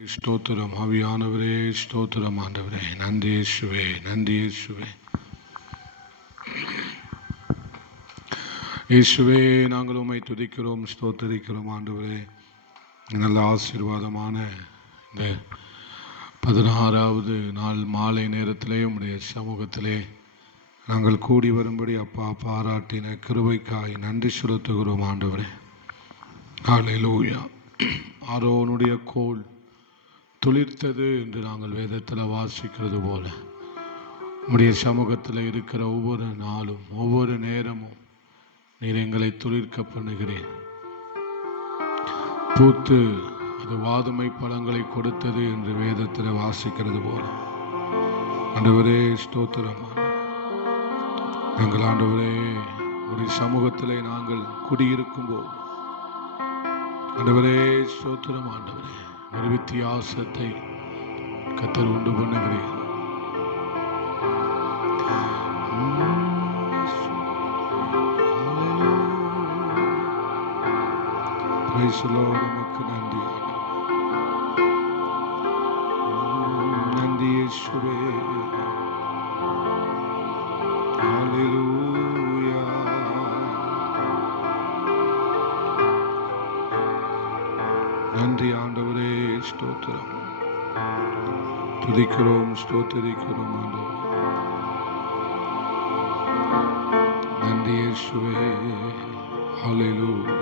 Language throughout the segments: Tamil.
ஸ்தோத்திரம் ஆவியானவரே, ஸ்தோத்திரம் ஆண்டவரே. நன்றி இயேசுவே, நன்றி இயேசுவே. இயேசுவே, நாங்கள் உம்மை துதிக்கிறோம், ஸ்தோத்தரிக்கிறோம் ஆண்டவரே. நல்ல ஆசீர்வாதமான இந்த 16வது நாள் மாலை நேரத்திலே உம்முடைய சமூகத்திலே நாங்கள் கூடி வரும்படி அப்பா பாராட்டின கிருபைக்காய் நன்றி செலுத்துகிறோம் ஆண்டவரே. ஹல்லேலூயா. ஆரோனுடைய கோல் துளிர்த்தது என்று நாங்கள் வேதத்தில் வாசிக்கிறது போல உம்முடைய சமூகத்தில் இருக்கிற ஒவ்வொரு நாளும் ஒவ்வொரு நேரமும் நீர் எங்களை துளிர்க்க பண்ணுகிறேன். பூத்து அது வாதுமை பழங்களை கொடுத்தது என்று வேதத்தில் வாசிக்கிறது போல ஆண்டவரே ஸ்தோத்திரம். எங்கள் ஆண்டவரே, உடைய சமூகத்திலே நாங்கள் குடியிருக்கும் போது ஆண்டவரே ஸ்தோத்திரம் ஆண்டவரே, ஒரு வித்தியாசத்தை கர்த்தர் உண்டு பண்ணுகிறேன். நமக்கு நன்றி, நன்றி இயேசுவே. ஹல்லேலூயா. நன்றி ஆண்டவரே, ஸ்தோத்திரம். துதிக்கிறோம், ஸ்தோத்தரிக்கிறோம் ஆண்டவரே. நன்றி இயேசுவே. ஹல்லேலூயா.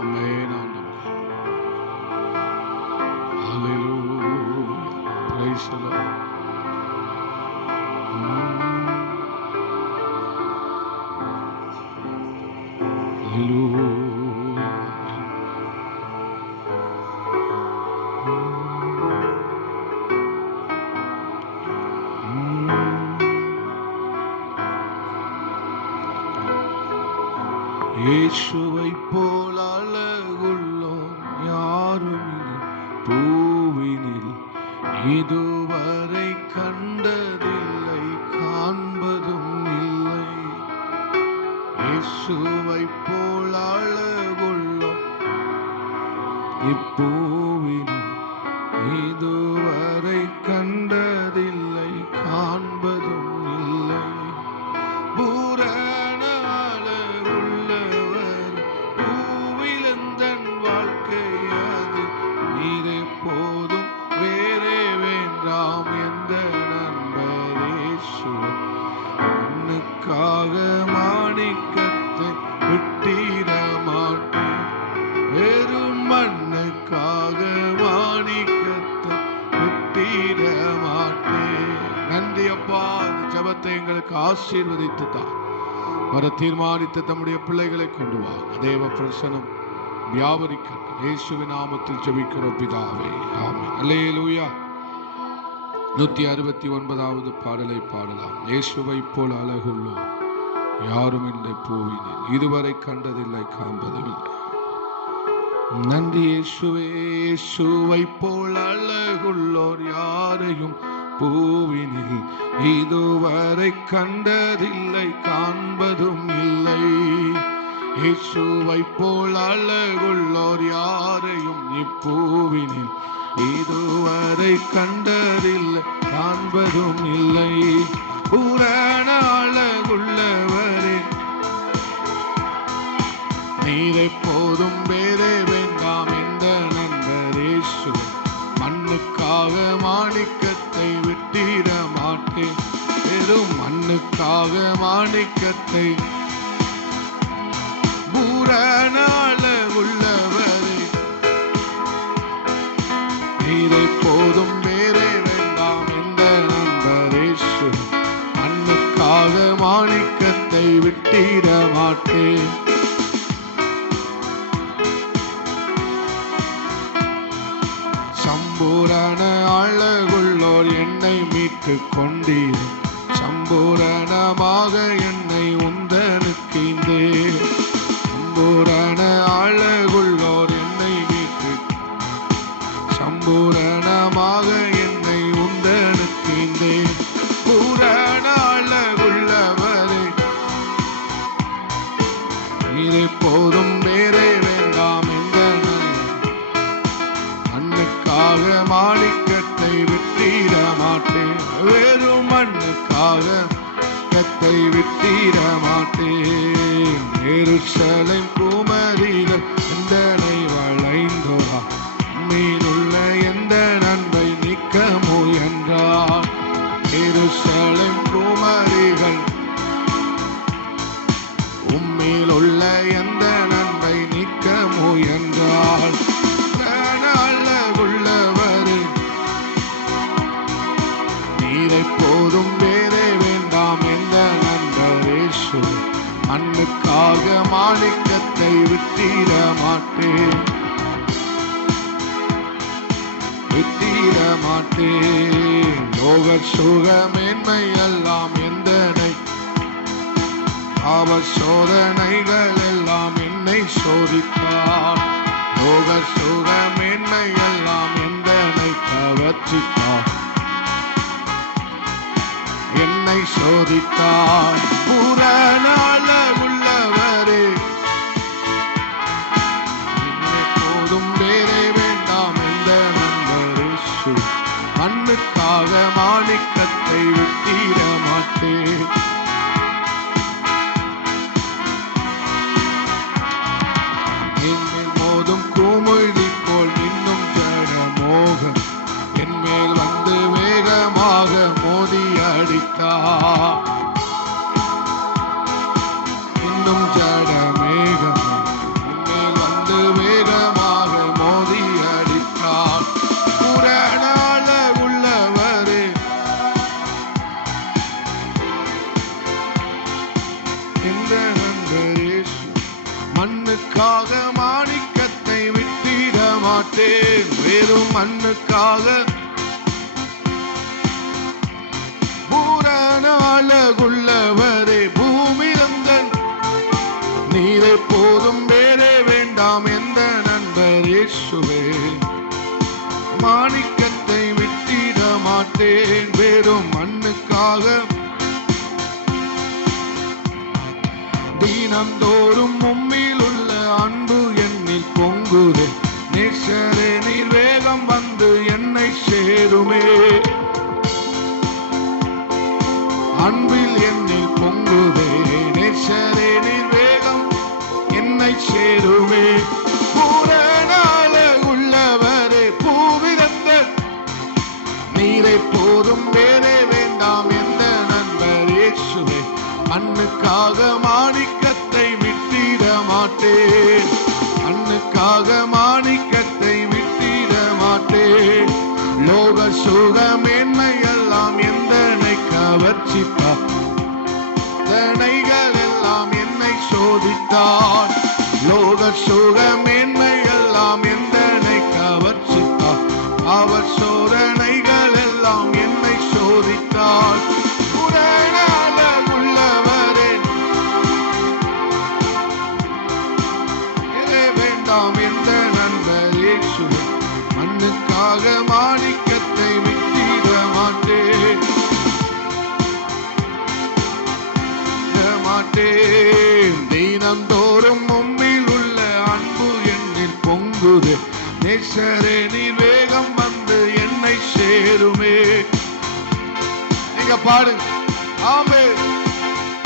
ஆமென் ஆண்டவரே. ஹல்லேலூயா. Praise the Lord. இயேசுவை போல் அழகுள்ளோர் யாரும் பூவினில் இதுவரை கண்டதில்லை, காண்பதும் இல்லை. இயேசுவை போல் அழகுள்ளோர் இப்பூவினில் இதுவரை கண்டதில்லை, காண்பதும் இல்லை. பூரண அழகுள்ளவர் பூவிலந்தன் வாழ்க்கை அது, நீரே போதும் வேறே வேண்டாம் எந்த நண்பர் இயேசு. உன்னுக்காக மாணிக்கத்தை விட்டிட மாட்டேன், வெறும் மண்ணுக்காக மாணிக்கத்தை விட்டிட மாட்டேன். நன்றி அப்பா, ஜெபத்தை எங்களுக்கு ஆசீர்வதித்து தான் வர தீர்மானித்த தம்முடைய பிள்ளைகளை கொண்டு வா. தேவ பிரசனம் வியாபரிக்கட்டும். இயேசுவின் நாமத்தில் ஜெபிக்கிறோம் பிதாவே, ஆமென். அல்லேலூயா. 169வது பாடலை பாடலாம். இயேசுவை போல் அழகுள்ளோர் யாரும் இல்லை பூவினில் இதுவரை கண்டதில்லை, காண்பதுமில்லை. நன்றி இயேசுவே. இயேசுவை போல் அழகுள்ளோர் யாரையும் பூவினில் இதுவரை கண்டதில்லை, காண்பதும் இல்லை. இயேசுவை போல் அழகுள்ளோர் யாரையும் இப்பூவினில் இதுவரை கண்டதில்லை, காண்பதும் இல்லை. பூரண அழகுள்ளவரே, நீரை போதும் வேறே வேண்டாம் எந்த நண்பர் இயேசு. மண்ணுக்காக மாணிக்கத்தை விட்டிட மாட்டேன், வெறும் மண்ணுக்காக மாணிக்கத்தை. பூரண அழகுள்ளவரே, நீரை போதும் வேறே வேண்டாம் எந்த நண்பர் இயேசு. மண்ணுக்காக மாணிக்கத்தை விட்டிட மாட்டேன். சம்பூரண அழகுள்ளோர் என்னை மீட்டு கொண்டீர், சம்பூரணமாக என்னை உந்தனுக்கு ஈந்தே. சம்பூரண அழகுள்ளோர் என்னை மீட்டு, சம்பூரணமாக என்னை உந்தனுக்கு ஈந்தே. பூரண அழகு மாணிக்கத்தை விட்டிட மாட்டேன். எருசலேம் குமரிகள் எந்தனை வளைந்தோரா மீனுள்ள எந்த நன்மை நிற்க முயன்றார். எருசலேம் குமரிகள் உம்மில் உள்ள எந்த நன்மை நிற்க முயன்றால் உள்ளவரே நீரை போதும் வேறே வேண்டாம் எந்த நண்பரேசு. மண்ணுக்காக மாணிக்கத்தை விட்டிட மாட்டேன், விட்டிட மாட்டேன். லோக சுக மேன்மை எல்லாம் எந்தனை அவர் சோதனைகள் எல்லாம் என்னை சோதித்தார். லோக சுக மேன்மை எல்லாம் எந்தனை கவர்ச்சித்தார், என்னை சோதித்தார். புறநாள உள்ளவரே போதும் வேறே வேண்டாம் எந்த நண்பரேசு. மண்ணுக்காக மாணிக்கத்தை விட்டிட மாட்டேன். என்மேல் மோதும் கூமொழி போல் இன்னும் ஜடமோகம் என்மேல் வந்து வேகமாக மோதி அடித்தார். இன்னும் ஜடமேகம் என்மேல் வந்து வேகமாக மோதி அடித்தார். புறநாள உள்ளவரே எந்த நண்பரேசு. மண்ணுக்காக மாணிக்கத்தை விட்டிட மாட்டேன். வெறும் மண்ணுக்காக பூரணாளகுள்ளவரே பூமியந்தன் நீரை போதும் வேறே வேண்டாம் எந்த நண்பரேசுவே. மாணிக்கத்தை விட்டிட மாட்டேன். வெறும் மண்ணுக்காக தினந்தோறும் உம்மில் உள்ள அன்பு என்னில் பொங்குதே. நேசரே நீர் வேகம் வந்து என்னை சேருமே. அன்பில் என்னில் பொங்குதே. நேசரே நீர் வேகம் என்னை சேருமே. பூரணாள உள்ளவரே பூவிரந்த நீரை போதும் வேறே வேண்டாம் எந்த நண்பரேசுவே. மண்ணுக்காக மாணிக்கத்தை விட்டிட மாட்டேன். மண்ணுக்காக மாணிக்கத்தை விட்டிட மாட்டேன். லோக சுக மேன்மை எல்லாம் எந்தனை கவர்ச்சித்தார். தனைகள் எல்லாம் என்னை சோதித்தார். லோக சுக மேன்மை எல்லாம் எந்தனை கவர்ச்சித்தார். அவர் சோதனைகள் எல்லாம் என்னை சோதித்தார். எந்த நண்பரேசுவே. மண்ணுக்காக மாணிக்கத்தை விட்டிட மாட்டேன், மாட்டேன். தினந்தோறும் உம்மில் உள்ள அன்பு என்னில் பொங்குது. நேசரே நீர் வேகம் வந்து என்னை சேருமே. நீங்க பாடுங்க. ஆமென்.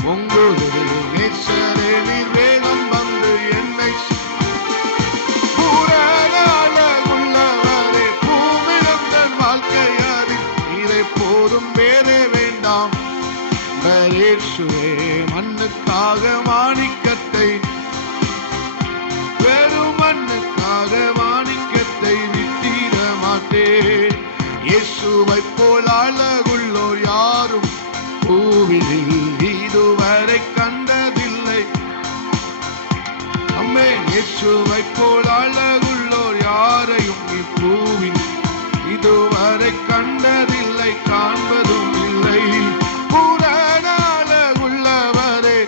பொங்குது. நேசரே நீர் வேகம் வந்து என்னை உள்ளவரே பூமிரந்தன் வாழ்க்கையாரி நீரை போதும் வேறே வேண்டாம் நரேசுவே. மண்ணுக்காக மாணிக்கத்தை வெறும் மண்ணுக்காக மாணிக்கத்தை விட்டிட மாட்டேன். இயேசுவை போல் அழகுள்ளோர் யாரும் பூவிலில் இதுவரை கண்டதில்லை. அம்மே இயேசுவை போல் அழகுள்ளோர் யாரையும் இப்பூவில் இதுவரை கண்டதில்லை, காண்பதும் இல்லை. புறநாள உள்ளவரே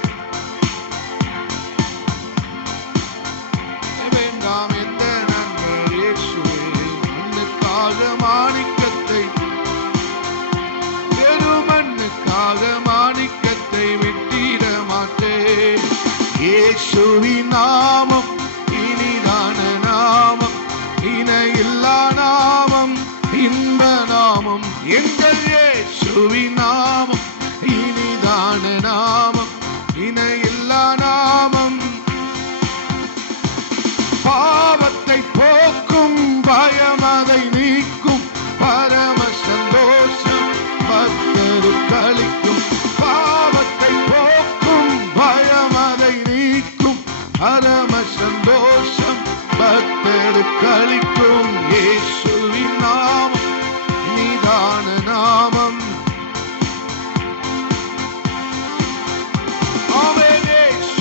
நீதான நாமம், இணையில்லா நாமம். பாவத்தை போக்கும், பயம் அதை நீக்கும், பரம சந்தோஷம் பக்தருக்கு அளிக்கும். பாவத்தை போக்கும், பயம் அதை நீக்கும், பரம சந்தோஷம் பக்தருக்கு அளிக்கும். இயேசுவின் நாமம் நீதான நாமம்.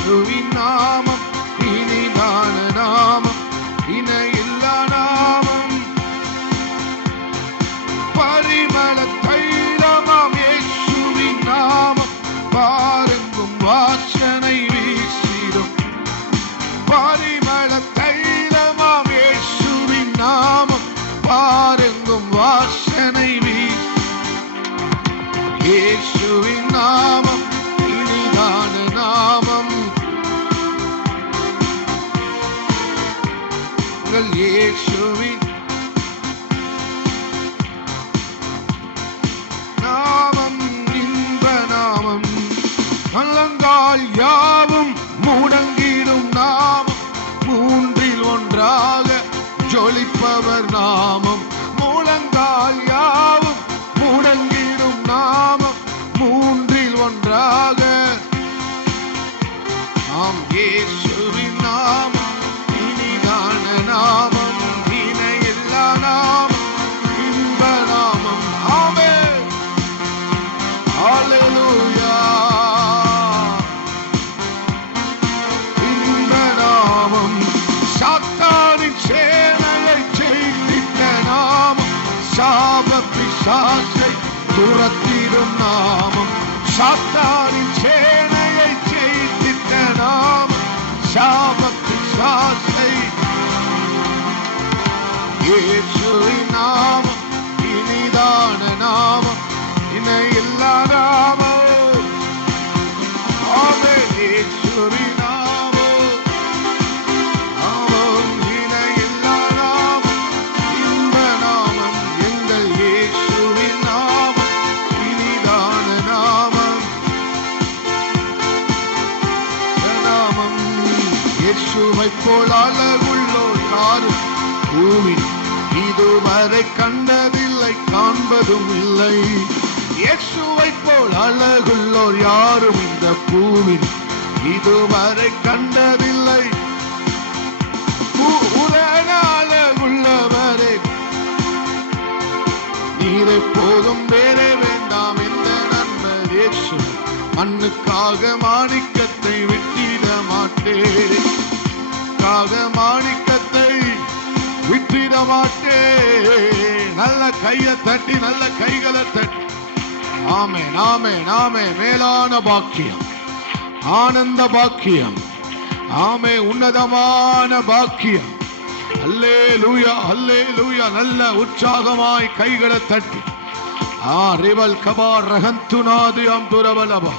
இயேசுவின் நாமம் இனிதான நாமம், இணையில்லா நாமம். பரிமள தைலமாம் இயேசுவின் நாமம், பாருங்கும் வாசனை வீசிடும். பரிமள தைலமாம் இயேசுவின் நாமம், பாருங்கும் வாசனை வீசிடும். இயேசுவின் நாமம் இனிதான நாமம். இயேசுவின் நாமம் இன்ப நாமம். முழங்கால் யாவும் முடங்கிடும் நாமம், மூன்றில் ஒன்றாக ஜொலிப்பவர் நாமம். முழங்கால் யாவும் முடங்கிடும் நாமம், மூன்றில் ஒன்றாக. ஆம், இயேசுவின் நாமம் இனிதான நாமம், இணையில்லா நாமம், இன்ப நாமம். ஆமென், ஹல்லேலூயா. இன்ப நாமம், சாத்தானின் சேனையை ஜெயித்திட்ட நாமம், சாப பிசாசை துரத்திடும் நாமம். சாத்தானின் சேனையை ஜெயித்திட்ட நாமம், சாப பிசாசை. இயேசுவின் நாமம் இனிதான நாமம், இணையில்லா நாமம். ஆமென், இயேசுவின் நாமம், நாமம் இணையில்லா நாமம், இன்ப நாமம். எங்கள் இயேசுவின் நாமம் இனிதான நாமம், நாமம். இயேசுவை போல் அழகுள்ளோர் யாரும் பூமியில் இதுவரை கண்டதில்லை, காண்பதும் இல்லை. இயேசுவை போல் அழகுள்ளோர் யாரும் இந்த பூமியில் இதுவரை கண்டதில்லை. அழகுள்ளவரே நீரை போதும், வேறே வேண்டாம் எந்த நண்பர் இயேசு. மண்ணுக்காக மாணிக்கத்தை விட்டிட மாட்டேன், மாணிக்கத்தை விட்டிட மாட்டேன். நல்ல கையை தட்டி, நல்ல கைகளை தட்டி. ஆமென், ஆமென், ஆமென். மேலான பாக்கியம், ஆனந்த பாக்கியம். ஆமே, உன்னதமான பாக்கியம். அல்லேலூயா, அல்லேலூயா. நல்ல உற்சாகமாய் கைகளை தட்டி. ரிவல் கபார் ரகந்துனாது அம்புரவலபா.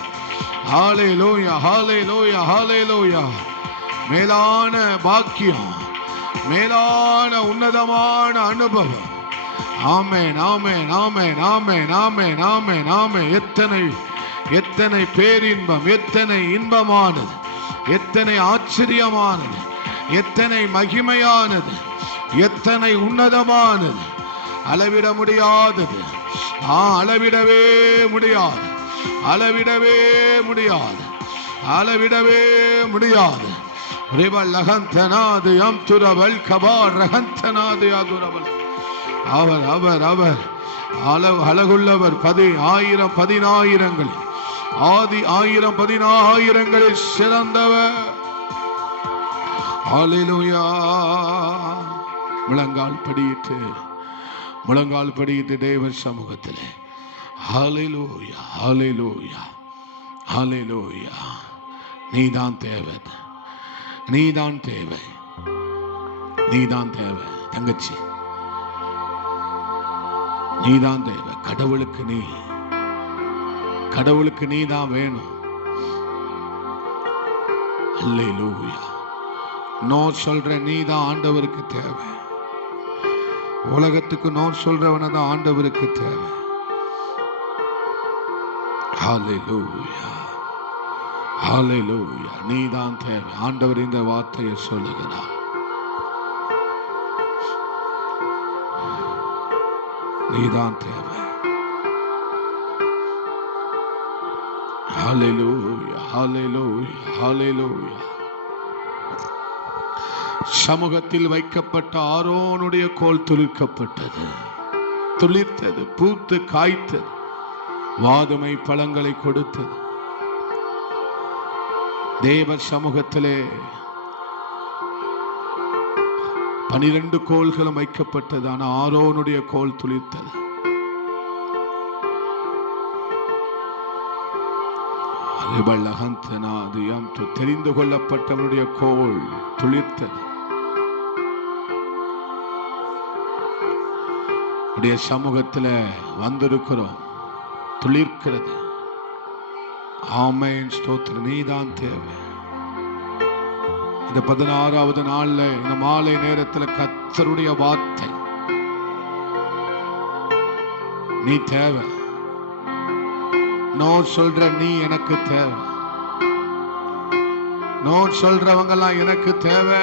ஹல்லேலூயா, ஹல்லேலூயா, ஹல்லேலூயா. மேலான பாக்கியம், மேலான உன்னதமான அனுபவம். ஆமென், ஆமென், ஆமென், ஆமென், ஆமென், ஆமென், ஆமென். எத்தனை எத்தனை பேரின்பம், எத்தனை இன்பமானது, எத்தனை ஆச்சரியமானது, எத்தனை மகிமையானது, எத்தனை உன்னதமானது, அளவிட முடியாதது. அளவிடவே முடியாது, அளவிடவே முடியாது, அளவிடவே முடியாது. அவர் அவர் அவர் அழகுள்ளவர். 10,000 பதினாயிரங்கள், ஆதி 1000 பதினாயிரங்களில் சிறந்தவர். ஹல்லேலூயா. முழங்கால் படியிட்டு தேவர் சமூகத்திலே ஹல்லேலூயா, ஹல்லேலூயா, ஹல்லேலூயா. நீதான் தேவை, நீதான் தேவை, நீதான் தேவை தங்கச்சி, நீதான் தேவை. கடவுளுக்கு நீதான் வேணும். அல்லேலூயா. நோ சொல்ற நீதான் ஆண்டவருக்கு தேவை. உலகத்துக்கு நோ சொல்றவன தான் ஆண்டவருக்கு தேவை. ஹல்லேலூயா, ஹல்லேலூயா. நீதான் தேவை. ஆண்டவர் இந்த வார்த்தையை சொல்லுகிறார். நீதான் தேவை. ஹல்லேலூயா, ஹல்லேலூயா, ஹல்லேலூயா. சமூகத்தில் வைக்கப்பட்ட ஆரோனுடைய கோல் துளிர்க்கப்பட்டது, துளிர்த்தது, பூத்து காய்த்தது, வாதுமை பழங்களை கொடுத்தது. தேவ சமூகத்திலே 12 கோல்களும் வைக்கப்பட்டது. ஆனால் ஆரோனுடைய கோல் துளிர்த்தது. தெரிந்து கொள்ளப்பட்டவனுடைய கோல் துளிர்த்தது. உடைய சமூகத்தில் வந்திருக்கிறோம், துளிர்க்கிறது. ஆமென், ஸ்தோத்திரம். நீதான் தேவை. இந்த 16வது நாள்ல இந்த மாலை நேரத்தில் கர்த்தருடைய வார்த்தை, நீ தேவை. நோ சொல்ற நீ எனக்கு தேவை. நோ சொல்றவங்க எல்லாம் எனக்கு தேவை.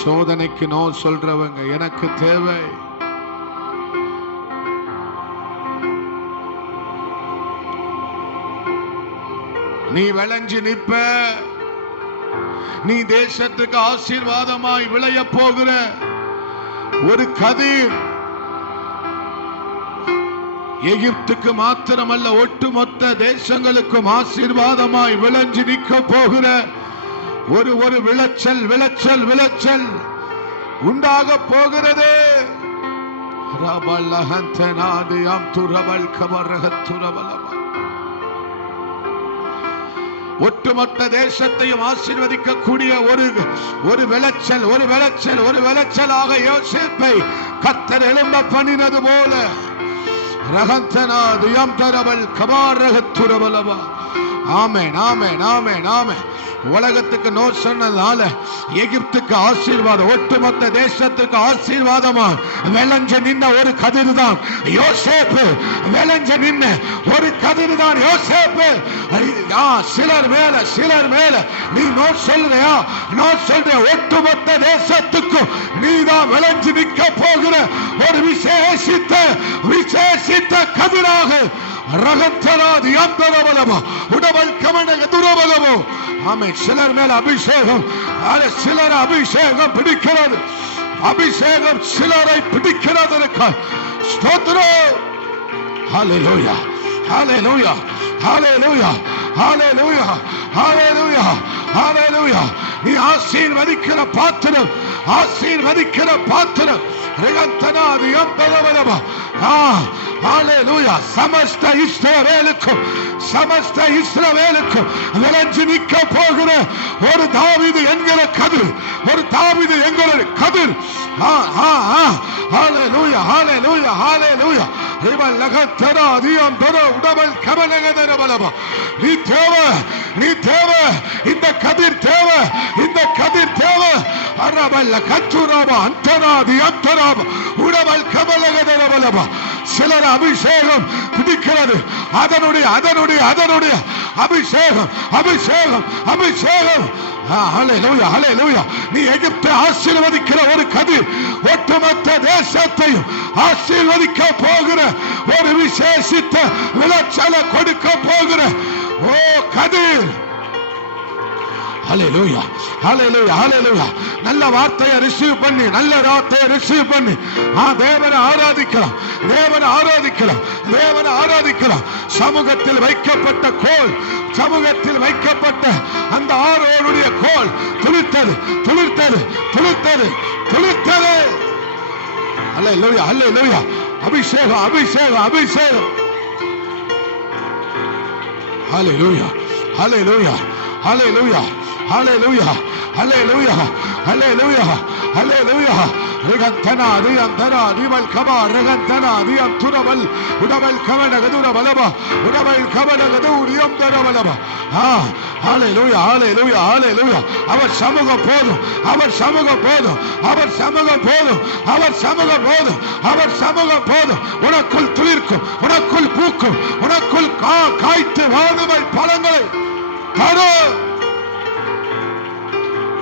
சோதனைக்கு நோ சொல்றவங்க எனக்கு தேவை. நீ விளைஞ்சு நிற்ப. நீ தேசத்துக்கு ஆசீர்வாதமாய் விளைய போகிற ஒரு கதிர். எகிப்துக்கு மாத்திரமல்ல, ஒட்டுமொத்த தேசங்களுக்கும் ஆசீர்வாதமாய் விளைஞ்சு நிற்க போகிற ஒரு விளைச்சல் விளைச்சல் விளைச்சல் உண்டாக போகிறது. ஒட்டுமொத்த தேசத்தையும் ஆசீர்வதிக்கக்கூடிய ஒரு விளைச்சல் ஒரு விளைச்சல் ஒரு விளைச்சலாக யோசேப்பை கர்த்தர் எழும்ப பண்ணினது போல ரகந்தனாது யம் தரவல் கபாரகத்துரவலவா. ஆமென், ஆமென், ஆமென், ஆமென். உலகத்துக்கு நோ சொன்னதால எகிப்துக்கு ஆசீர்வாதம், ஒட்டுமொத்த தேசத்துக்கு ஆசீர்வாதமா விளைஞ்ச நின்ன ஒரு கதிர் தான் யோசேப்பு. விளைஞ்ச நின்ன ஒரு கதிர் தான் யோசேப்பு. சிலர் மேல நீ நோ சொல்றியா? நோ சொல்ற ஒட்டுமொத்த தேசத்துக்கும் நீதான் விளைஞ்சு நிற்க போகிற ஒரு விசேஷித்த கதிராக ரகத்தராதி அந்தரவலமோ உடவல் கமனக துரவலமோ. ஆமென். சிலர் மேல அபிஷேகம், சிலர் அபிஷேகம் பிடிக்கிறது. அபிஷேகம் சிலரை பிடிக்கிறது. ஸ்தோத்திரம். ஹல்லேலூயா, ஹல்லேலூயா, ஹல்லேலூயா, ஹல்லேலூயா, ஹல்லேலூயா, ஹல்லேலூயா. நீ ஆசீர்வதிக்கிற பாத்திரம், ஆசீர்வதிக்கிற பாத்திரம். ரகத்தனாதி அந்தரவலமோ. ஹல்லேலூயா. சமஸ்த இஸ்ரவேலுக்கும் விளைஞ்சு நிற்க போகிற ஒரு தாவீது என்கிற கதிர், ஒரு தாவீது என்கிற கதிர். ஹல்லேலூயா, ஹல்லேலூயா, ஹல்லேலூயா. நீ தேவை, நீ தேவை. இந்த கதிர் தேவை, இந்த கதிர் தேவை. சிலர் அபிஷேகம் பிடிக்கிறது. அதனுடைய அபிஷேகம், அபிஷேகம், அபிஷேகம். ஹல்லேலூயா, ஹல்லேலூயா. நீ எகிப்தை ஆசீர்வதிக்கிற ஒரு கதிர் ஒட்டுமொத்த தேசத்தையும் ஆசீர்வதிக்க போகிற ஒரு விசேஷித்த விளைச்சலை கொடுக்க போகிற ஓ கதிர். ஹல்லேலூயா, ஹல்லேலூயா, ஹல்லேலூயா. நல்ல வார்த்தையை ரிசீவ் பண்ணி, நல்ல வார்த்தையை ரிசீவ் பண்ணி தேவனை ஆராதிக்கலாம், தேவனை ஆராதிக்கலாம், தேவனை ஆராதிக்கலாம். சமூகத்தில் வைக்கப்பட்ட கோல், சமூகத்தில் வைக்கப்பட்ட அந்த ஆரோனுடைய கோல் துளிர்த்தது, துளிர்த்தது, துளிர்த்தது, துளிர்த்தது. ஹல்லேலூயா, ஹல்லேலூயா. அபிஷேகம், அபிஷேகம், அபிஷேகம். ஹல்லேலூயா, ஹல்லேலூயா, ஹல்லேலூயா, ஹல்லேலூயா, ஹல்லேலூயா, ஹல்லேலூயா, ஹல்லேலூயா, ரிகந்தனா அதியந்தரா அதிவல் கபா ரிகந்தனா அதியம் துரவல் உடவல் கவனகதுர பலபா உடவல் கவனகது உரியம் தரவலபா. ஹalleluya ஹalleluya ஹalleluya. அவர் சமூகம் போதும், அவர் சமூகம் போதும், அவர் சமூகம் போதும், அவர் சமூகம் போதும், அவர் சமூகம் போதும். உனக்குள் துளிர்க்கும், உனக்குள் பூக்கும், உனக்குள் காய்த்து வாழுமை பழங்களை தரும்.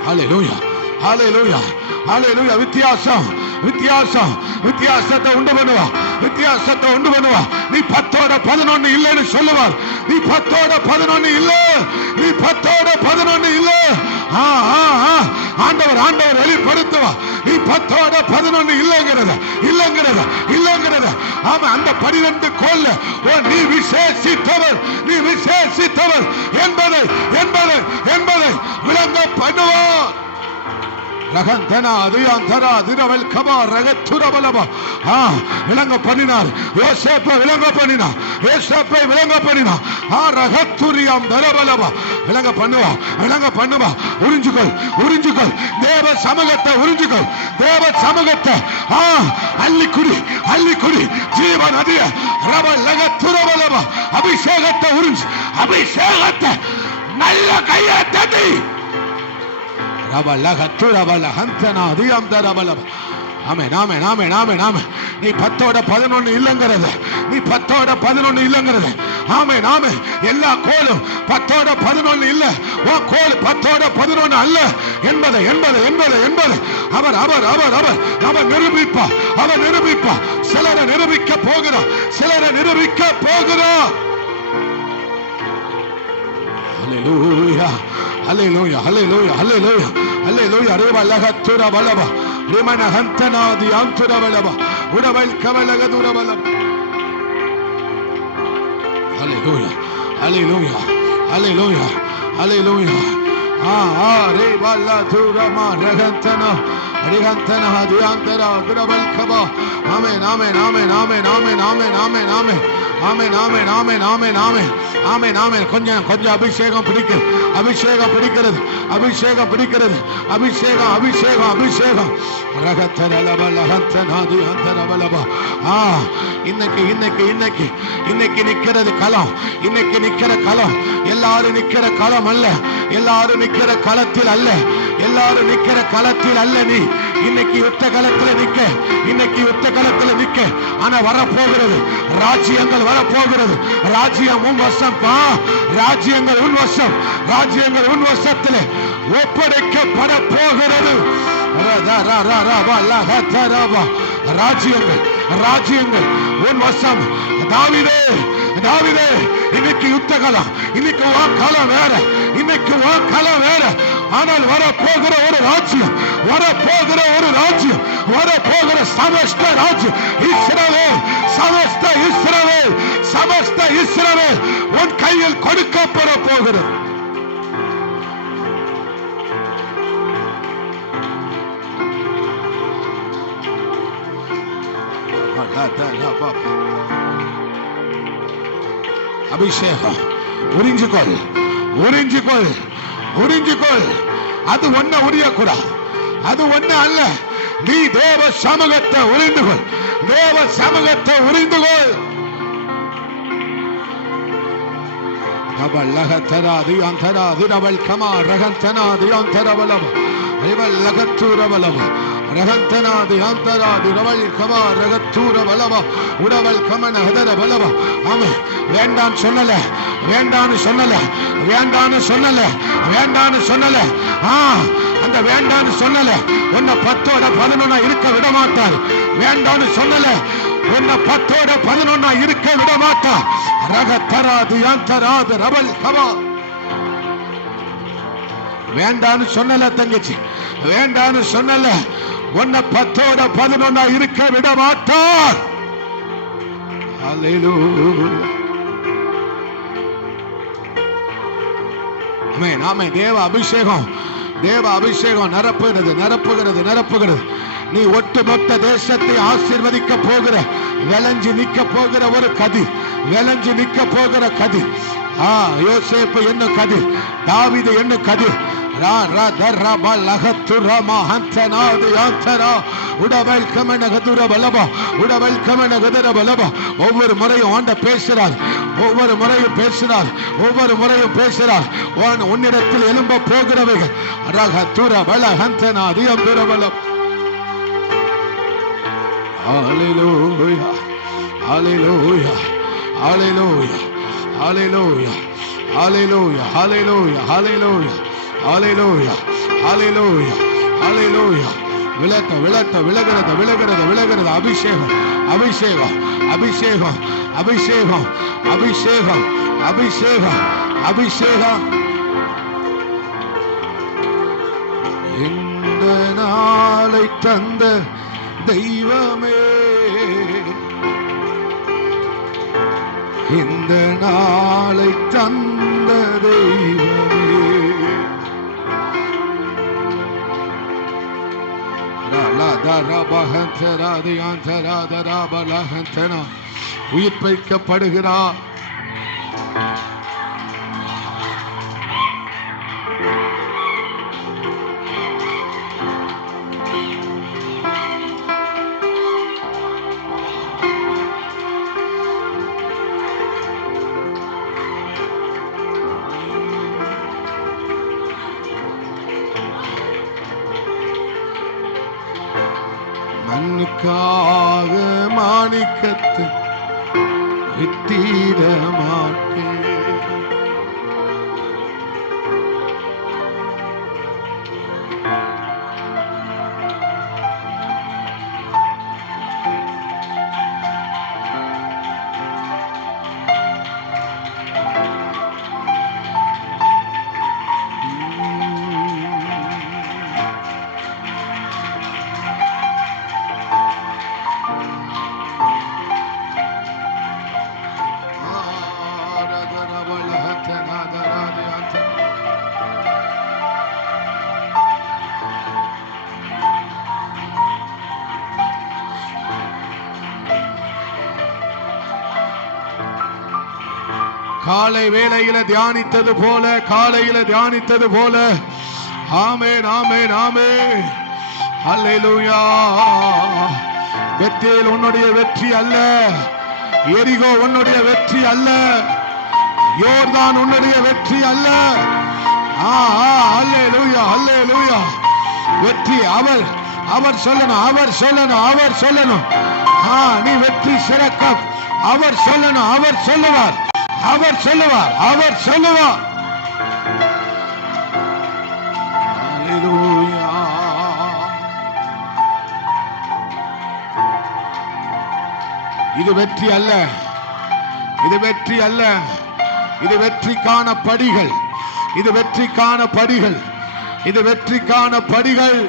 ஹalleluya ஹalleluya ஹalleluya. வித்தியாசம் வித்தியாசம் வித்தியாசத்தை உண்டு பண்ணுவா, வித்தியாசத்தை உண்டு பண்ணுவா. நீ 10-11 இல்லைன்னு சொல்லுவார். நீ 10-11 இல்ல, நீ 10-11 இல்ல. ஆண்டவர் ஆண்டவர் வெளிப்படுத்துவா. நீ 10-11 இல்லங்கிறத இல்லங்கிறத இல்லங்கிறத. ஆமா, அந்த 12 கோல்ல நீ விசேஷித்தவர், நீ விசேஷித்தவர் என்பதை என்பதை என்பதை விளங்க பண்ணுவார். ரகந்தனா அதியந்தரா அதிரவல் கபா ரகத்துரவலபா. விளங்க பண்ணினார். யோசேப்பை விளங்க பண்ணினார். யோசேப்பை விளங்க பண்ணினார். ரகத்துரியம் தரவலபா. விளங்க பண்ணுவா, விளங்க பண்ணுவா. உறிஞ்சுக்கொள் உறிஞ்சுக்கொள் தேவ சமூகத்தை உறிஞ்சுக்கொள், தேவ சமூகத்தை அள்ளிக்குடி அள்ளிக்குடி. ஜீவ நதிய ரவல் லகத்துரவலபா. அபிஷேகத்தை உறிஞ்சு, அபிஷேகத்தை நல்ல கையை தட்டி. நீ 10-11 இல்லங்கிறது, நீ 10-11 இல்லங்கிறது. ஆமே நாமே எல்லா கோலும் 10-11 இல்ல, உன் கோல் 10-11 அல்ல என்பதை என்பதை என்பதை என்பதை அவர் அவர் அவர் அவர் அவர் நிரூபிப்பா, அவர் நிரூபிப்பா. சிலரை நிரூபிக்க போகிறார், சிலரை நிரூபிக்க போகிறார். Hallelujah hallelujah hallelujah hallelujah hallelujah. Reba lagatura balaba rimana hantana di antura balaba udaval kavalagatura balaba. Hallelujah hallelujah hallelujah hallelujah. Reba latura ma ragantana ragantana di antara udaval kaba. Amen amen amen amen amen amen amen amen ஆமென் ஆமென் ஆமென் ஆமென் ஆமென் ஆமென் ஆமென். கொஞ்சம் கொஞ்சம் அபிஷேகம் பிடிக்கிறது, அபிஷேகம் பிடிக்கிறது, அபிஷேகம் பிடிக்கிறது, அபிஷேகம் அபிஷேகம் அபிஷேகம். இன்னைக்கு இன்னைக்கு இன்னைக்கு இன்னைக்கு நிக்கிறது களம், இன்னைக்கு நிக்கிற களம் எல்லாரும் நிக்கிற களம் அல்ல, எல்லாரும் நிக்கிற களத்தில் அல்ல, எல்லாரும் நிக்கிற களத்தில் அல்ல. நீ இன்னைக்கு யுத்த களத்துல நிக்க, இன்னைக்கு யுத்த களத்துல நிக்க. ஆனா வரப்போகிறது ராஜ்யங்கள், வரப்போகிறது ராஜ்யம் உன் வசம். ராஜ்யங்கள் உன் வசம், ராஜ்யங்கள் உன் வசத்திலே ஒப்படைக்கப்பட போகிறது. ராஜ்யங்கள் ராஜ்யங்கள் உன் வசம். தாவீதே தாவீதே, இன்னைக்கு யுத்த களம், இன்னைக்கு உன் களம் வேற, இன்னைக்கு உன் களம் வேற. ஆனால் வரப்போகிற ஒரு ராஜ்யம், வரப்போகிற ஒரு ராஜ்யம், வரப்போகிற சமஸ்த ராஜ்யம் இஸ்ரவேல், சமஸ்த இஸ்ரவேல், சமஸ்த இஸ்ரவேல் உன் கையில் கொடுக்கப்பட போகிறது. அபிஷேகம் உறிஞ்சுக்கொள், உறிஞ்சுக்கொள், உறிஞ்சுக்கொள். அது ஒன்ன உரியக்கூடாது, அது ஒண்ணு அல்ல. நீ தேவ சமூகத்தை உறிந்துகொள், தேவ சமூகத்தை உறிந்துகொள். வேண்டாம் சொல்லல, வேண்டான்னு சொல்லல, வேண்டான்னு சொல்லல, வேண்டான்னு சொல்லல. அந்த வேண்டான்னு சொல்லல உன்னை 10-11 இருக்க விட மாட்டார். வேண்டான்னு சொல்லல உன்னை 10-11 இருக்க விட மாட்டார். ரகத்தராது யாந்தராது ரபல் கபா. வேண்டான்னு சொன்னல தங்கச்சி, வேண்டான்னு சொன்னல உன்னை 10-11 இருக்க விட மாட்டார். ஹல்லேலூயா. ஆமென் ஆமென். தேவ அபிஷேகம், தேவ அபிஷேகம் நிரப்புகிறது நிரப்புகிறது நிரப்புகிறது. நீ ஒட்டுமொத்த தேசத்தை ஆசீர்வதிக்க போகிற, விளைஞ்சு நிக்க போகிற ஒரு கதிர், விளைஞ்சு நிக்க போகிற கதிர். யோசேப்பு என்ன கதிர், தாவீது என்ன கதிர். ஒவ்வொரு முறையும் ஆண்ட பேசுறார், ஒவ்வொரு முறையும் பேசுறார், ஒவ்வொரு முறையும் பேசுறார். உன்னிடத்தில் எழும்ப போகிறவைகள் Hallelujah, hallelujah, hallelujah, hallelujah, hallelujah, hallelujah, hallelujah, hallelujah, hallelujah, hallelujah. விளக்க விளக்க விலகிறது விலகிறது விலகிறது. அபிஷேகம் அபிஷேகம் அபிஷேகம் அபிஷேகம் அபிஷேகம் அபிஷேகம் அபிஷேகம். இந்த நாளை தந்த தெய்வமே, இந்த நாளை தந்த தெய்வமே, உயிர்ப்பிக்கப்படுகிறார். மண்ணுக்காக மாணிக்கத்தை வித்திட மாட்டேன். காலை வேளையில தியானித்தது போல, காலையில தியானித்தது போல. ஆமென் ஆமென் ஆமென். அல்லேலூயா. பெத்தேல் உன்னுடைய வெற்றி அல்ல, எரிகோ உன்னுடைய வெற்றி அல்ல, யோர்தான் உன்னுடைய வெற்றி அல்ல. அல்லேலூயா அல்லேலூயா. வெற்றி அவர் அவர் சொல்லணும், அவர் சொல்லணும், அவர் சொல்லணும். நீ வெற்றி சிறக்க அவர் சொல்லணும், அவர் சொல்லுவார், அவர் சொல்லுவார், அவர் சொல்லுவார். அல்லேலூயா. இது வெற்றி அல்ல, இது வெற்றி அல்ல, இது வெற்றிக்கான படிகள், இது வெற்றிக்கான படிகள், இது வெற்றிக்கான படிகள்.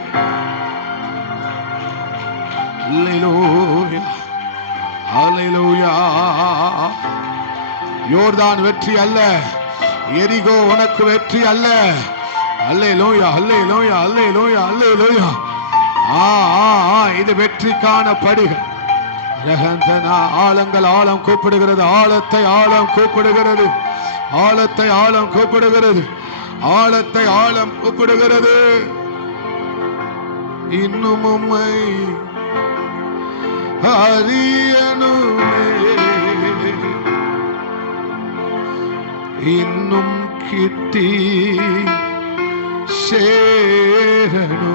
அல்லேலூயா அல்லேலூயா. யோர்தான் வெற்றி அல்ல, எரிகோ உனக்கு வெற்றி அல்ல. அல்லேலூயா அல்லேலூயா அல்லேலூயா அல்லேலூயா. இது வெற்றிக்கான படிகள். ஆழங்கள் ஆழம் கூப்பிடுகிறது, ஆழத்தை ஆழம் கூப்பிடுகிறது, ஆழத்தை ஆழம் கூப்பிடுகிறது, ஆழத்தை ஆழம் கூப்பிடுகிறது. இன்னும் உம்மை அறியணுமே, இன்னும் கிட்டி சேரணுமே.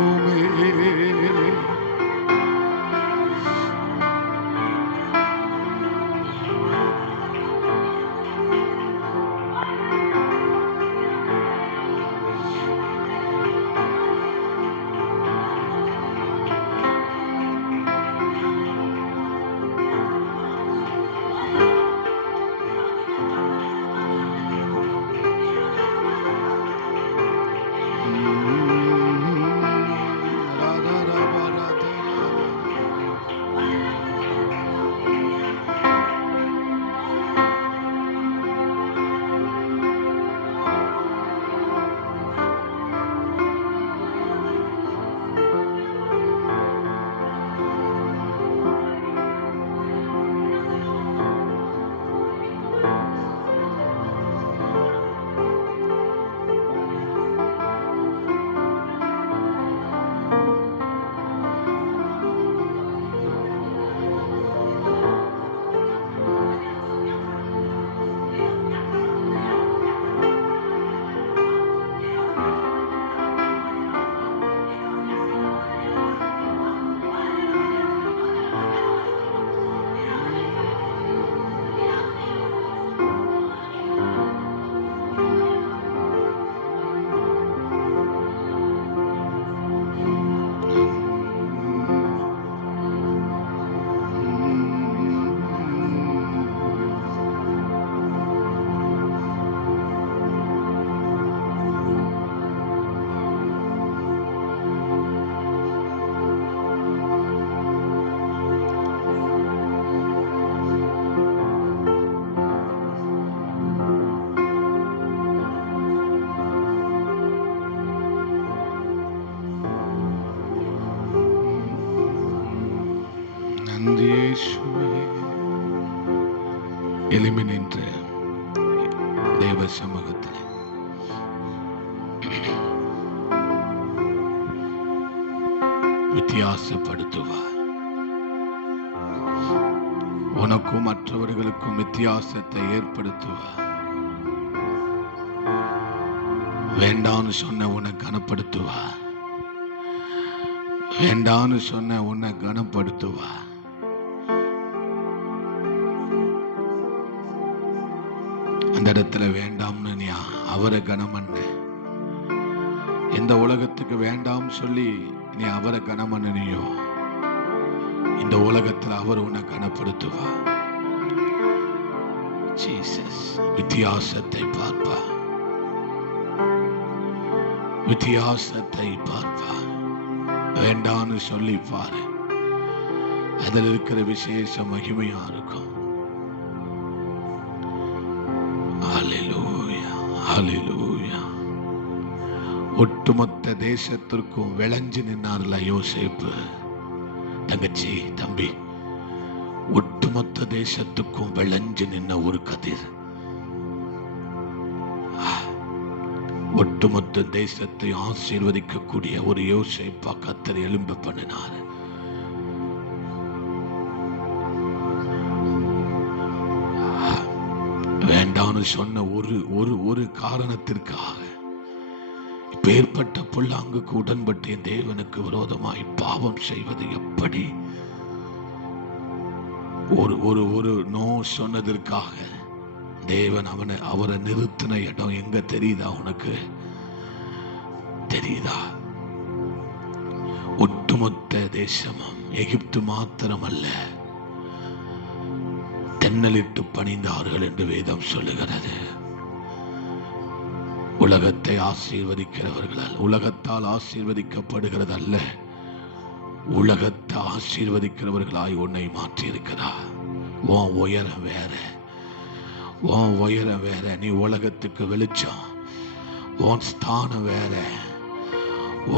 நன்றி இயேசுவே. எழும்பி நின்று தேவ சமூகத்தில் வித்தியாசப்படுத்துவார். உனக்கும் மற்றவர்களுக்கும் வித்தியாசத்தை ஏற்படுத்துவார். வேண்டான்னு சொன்ன உன்னை கனப்படுத்துவார். வேண்டான்னு சொன்ன உன்னை கனப்படுத்துவார். அந்த இடத்துல வேண்டாம்னு நீ அவரை கனம் பண்ண, இந்த உலகத்துக்கு வேண்டாம் சொல்லி நீ அவரை கனம் பண்ணினியோ, இந்த உலகத்தில் அவர் உன்னை கனப்படுத்துவா. ஜீசஸ் வித்தியாசத்தை பார்ப்பா, வித்தியாசத்தை பார்ப்பா. வேண்டான்னு சொல்லி பாரு, அதில் இருக்கிற விசேஷ மகிமையா இருக்கும். ஹல்லேலூயா, ஹல்லேலூயா. ஒட்டுமொத்த தேசத்திற்கும் விளைஞ்சு நின்னார்ல யோசேப்பு. தங்கச்சி, தம்பி, ஒட்டுமொத்த தேசத்துக்கும் விளைஞ்சு நின்ன ஒரு கதிர். ஒட்டுமொத்த தேசத்தை ஆசீர்வதிக்கக்கூடிய ஒரு யோசேப்பா கர்த்தர் எழும்ப பண்ணினார். வேண்டான்னு சொன்ன ஒரு காரணத்திற்காக பேர்பட்ட பொல்லாங்குக்கு உடன்பட்டு என் தேவனுக்கு விரோதமாய் பாவம் செய்வது எப்படி? ஒரு நோ சொன்னதற்காக தேவன் அவரை நிறுத்தின இடம் எங்க தெரியுதா? உனக்கு தெரியுதா? ஒட்டுமொத்த தேசமும், எகிப்து மாத்திரமல்ல, தென்னலிட்டு பணிந்தார்கள் என்று வேதம் சொல்லுகிறது. உலகத்தை ஆசீர்வதிக்கிறவர்களால், உலகத்தால் ஆசீர்வதிக்கப்படுகிறது அல்ல, உலகத்தை ஆசீர்வதிக்கிறவர்களாய் உன்னை மாற்றி இருக்கிறார். உன் உயரம் வேற, உன் உயரம் வேற. நீ உலகத்துக்கு வெளிச்சம். உன் ஸ்தானம் வேற,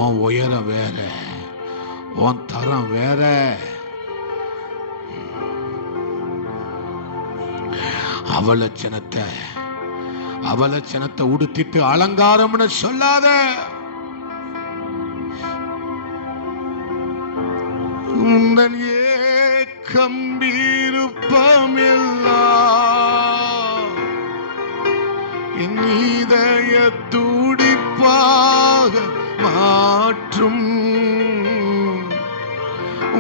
உன் உயரம் வேற, உன் தரம் வேற. அவலட்சணத்தை உடுத்திட்டு அலங்காரம்னு சொல்லாத. உந்தன் ஏக்கம் விருப்பம் எல்லாம் என் இதய துடிப்பாக மாற்றும்.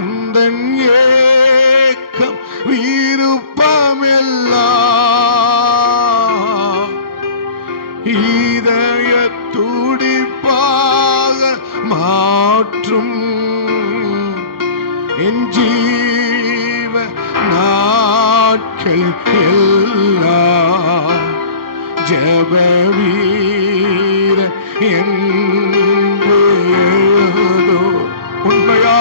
உந்தன் ஏக்கம் விருப்பம் எல்லாம் இதய துடிப்பாக மாற்றும். என் ஜீவ நாட்கள் எல்லாம் ஜெப வீர என்று எழுதோ. உண்மையா?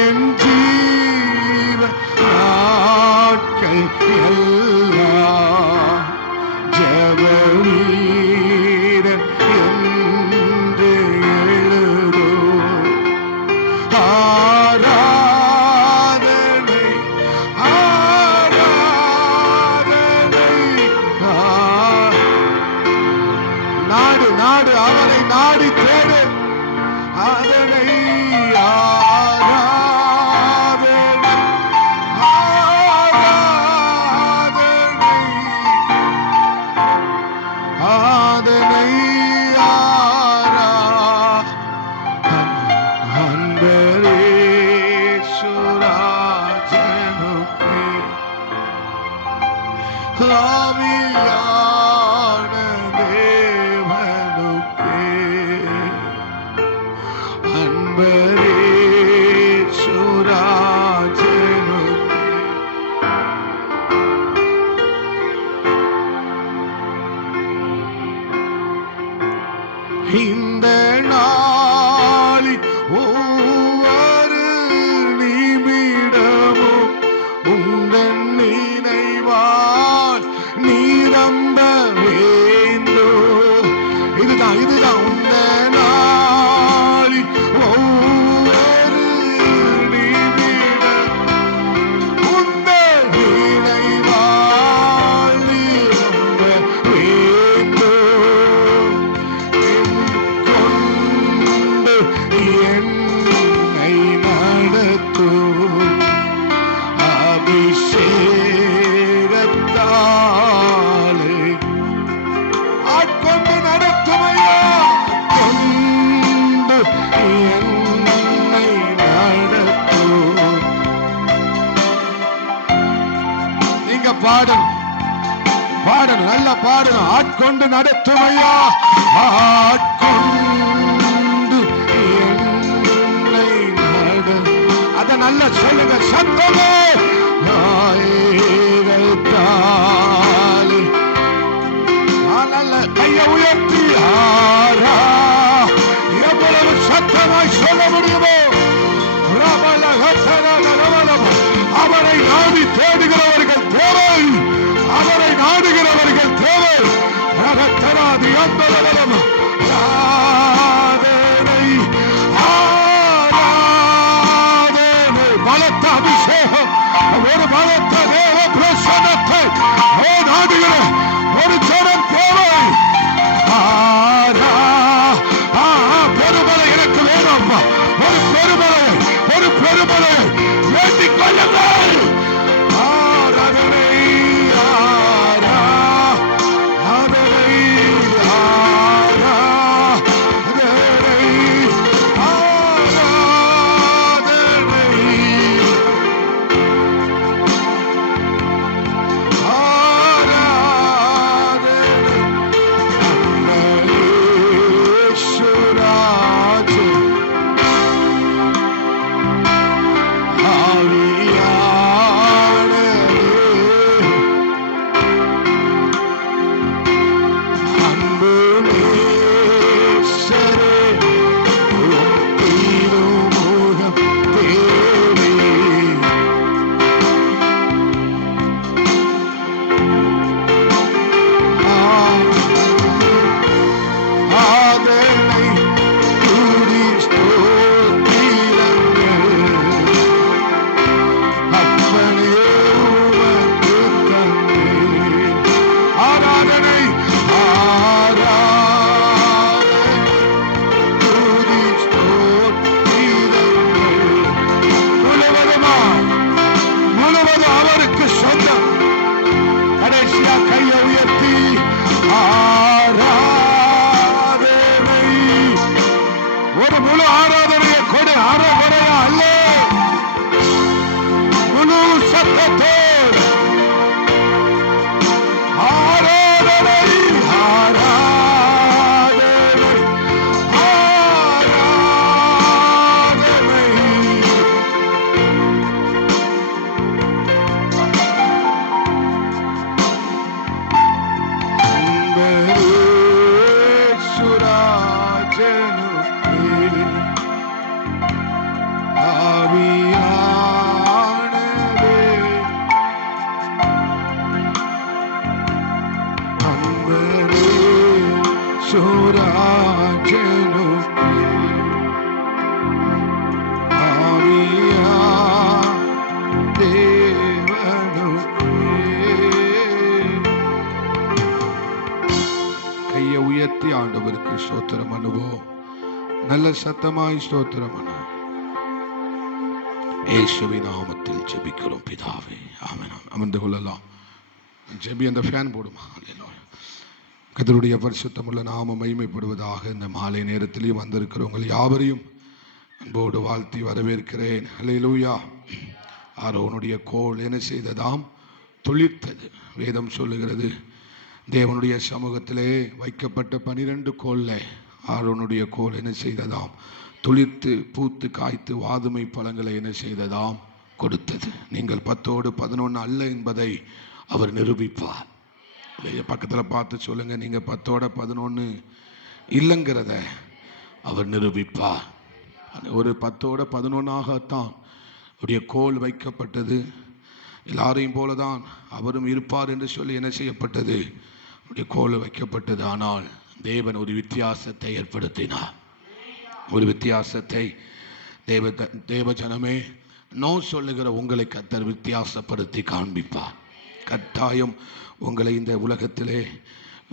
என் ஜீவ நாட்கள் எல்லாம் ஜெப வீர என்று எழுதோ. ஆராதனை, ஆராதனை. நாடு நாடு அவனை நாடி தேடு. அதனை ஆராதனை, ஆராதனை, ஆதனை அன்பரேசுராஜனுக்கே ஆவியான தேவனுக்கே அன்பரேசுராஜனுக்கே இந்த நாளில் ஒவ்வொரு நிமிடமும் உந்தன் நினைவால் நிரம்ப வேண்டும். இதுதான் இந்த நாளில் ஒவ்வொரு நிமிடம் பாடணும், பாடணும், நல்லா பாடணும். ஆட்கொண்டு நடத்தும் ஐயா, ஆட்கொண்டு என்னை நட. அத நல்லா சொல்லுங்க சத்தமே. நல்ல கையை உயர்த்தி ஆரா, எவ்வளவு சத்தமாய் சொல்ல முடியுமோ. அவரை நாடி தேடுகிறவர்கள் தேவை, அவரை நாடுகிறவர்கள் தேவை. ரகத்தராதி அந்தரவலம் ஆராதனை, ஆராதனை. பலத்த அபிஷேகம், ஒரு பலத்த தேவ பிரசன்னத்தை நாடுகிற ஒரு ஜனம் தேவை. பெருமலை எனக்கு வேணும், ஒரு பெருமலை, ஒரு பெருமலை வேண்டிக் கொள்ளுங்கள். ஆராதனை, ஆராதனை, ஆராதனை, ஆண்டவருக்கு ஸ்தோத்திரம் பண்ணுவோம். நல்ல சத்தமாய் ஸ்தோத்திரம் பண்ணுவோம். இயேசுவின் நாமத்தில் ஜெபிக்கிறோம் பிதாவே, ஆமென். அமர்ந்து கொள்ளலாம். ஜெபி, அந்த ஃபேன் போடுமா. கர்த்தருடைய பரிசுத்தமுள்ள நாமம் மகிமைப்படுவதாக. இந்த மாலை நேரத்திலையும் வந்திருக்கிறவங்க யாவரையும் அன்போடு வாழ்த்தி வரவேற்கிறேன். அல்லேலூயா. ஆரோனுடைய கோல் என்ன செய்ததாம்? துளிர்த்தது. வேதம் சொல்லுகிறது, தேவனுடைய சமூகத்திலே வைக்கப்பட்ட 12 கோல்ல ஆரோனுடைய கோல் என்ன செய்ததாம்? துளிர்த்து பூத்து காய்த்து வாதுமை பழங்களை என்ன செய்ததாம்? கொடுத்தது. நீங்கள் 10ஓடு 11 அல்ல என்பதை அவர் நிரூபிப்பார். பக்கத்தில் பார்த்து சொல்லுங்க, நீங்க 10ஓட 11 இல்லைங்கிறத அவர் நிரூபிப்பார். ஒரு 10ஓட 11ஆகத்தான் அவருடைய கோல் வைக்கப்பட்டது. எல்லாரையும் போலதான் அவரும் இருப்பார் என்று சொல்லி என்ன செய்யப்பட்டது? அவருடைய கோல் வைக்கப்பட்டது. ஆனால் தேவன் ஒரு வித்தியாசத்தை ஏற்படுத்தினார். ஒரு வித்தியாசத்தை தேவ ஜனமே, நோ சொல்லுகிற உங்களை கர்த்தர் வித்தியாசப்படுத்தி காண்பிப்பார். கட்டாயம் உங்களை இந்த உலகத்திலே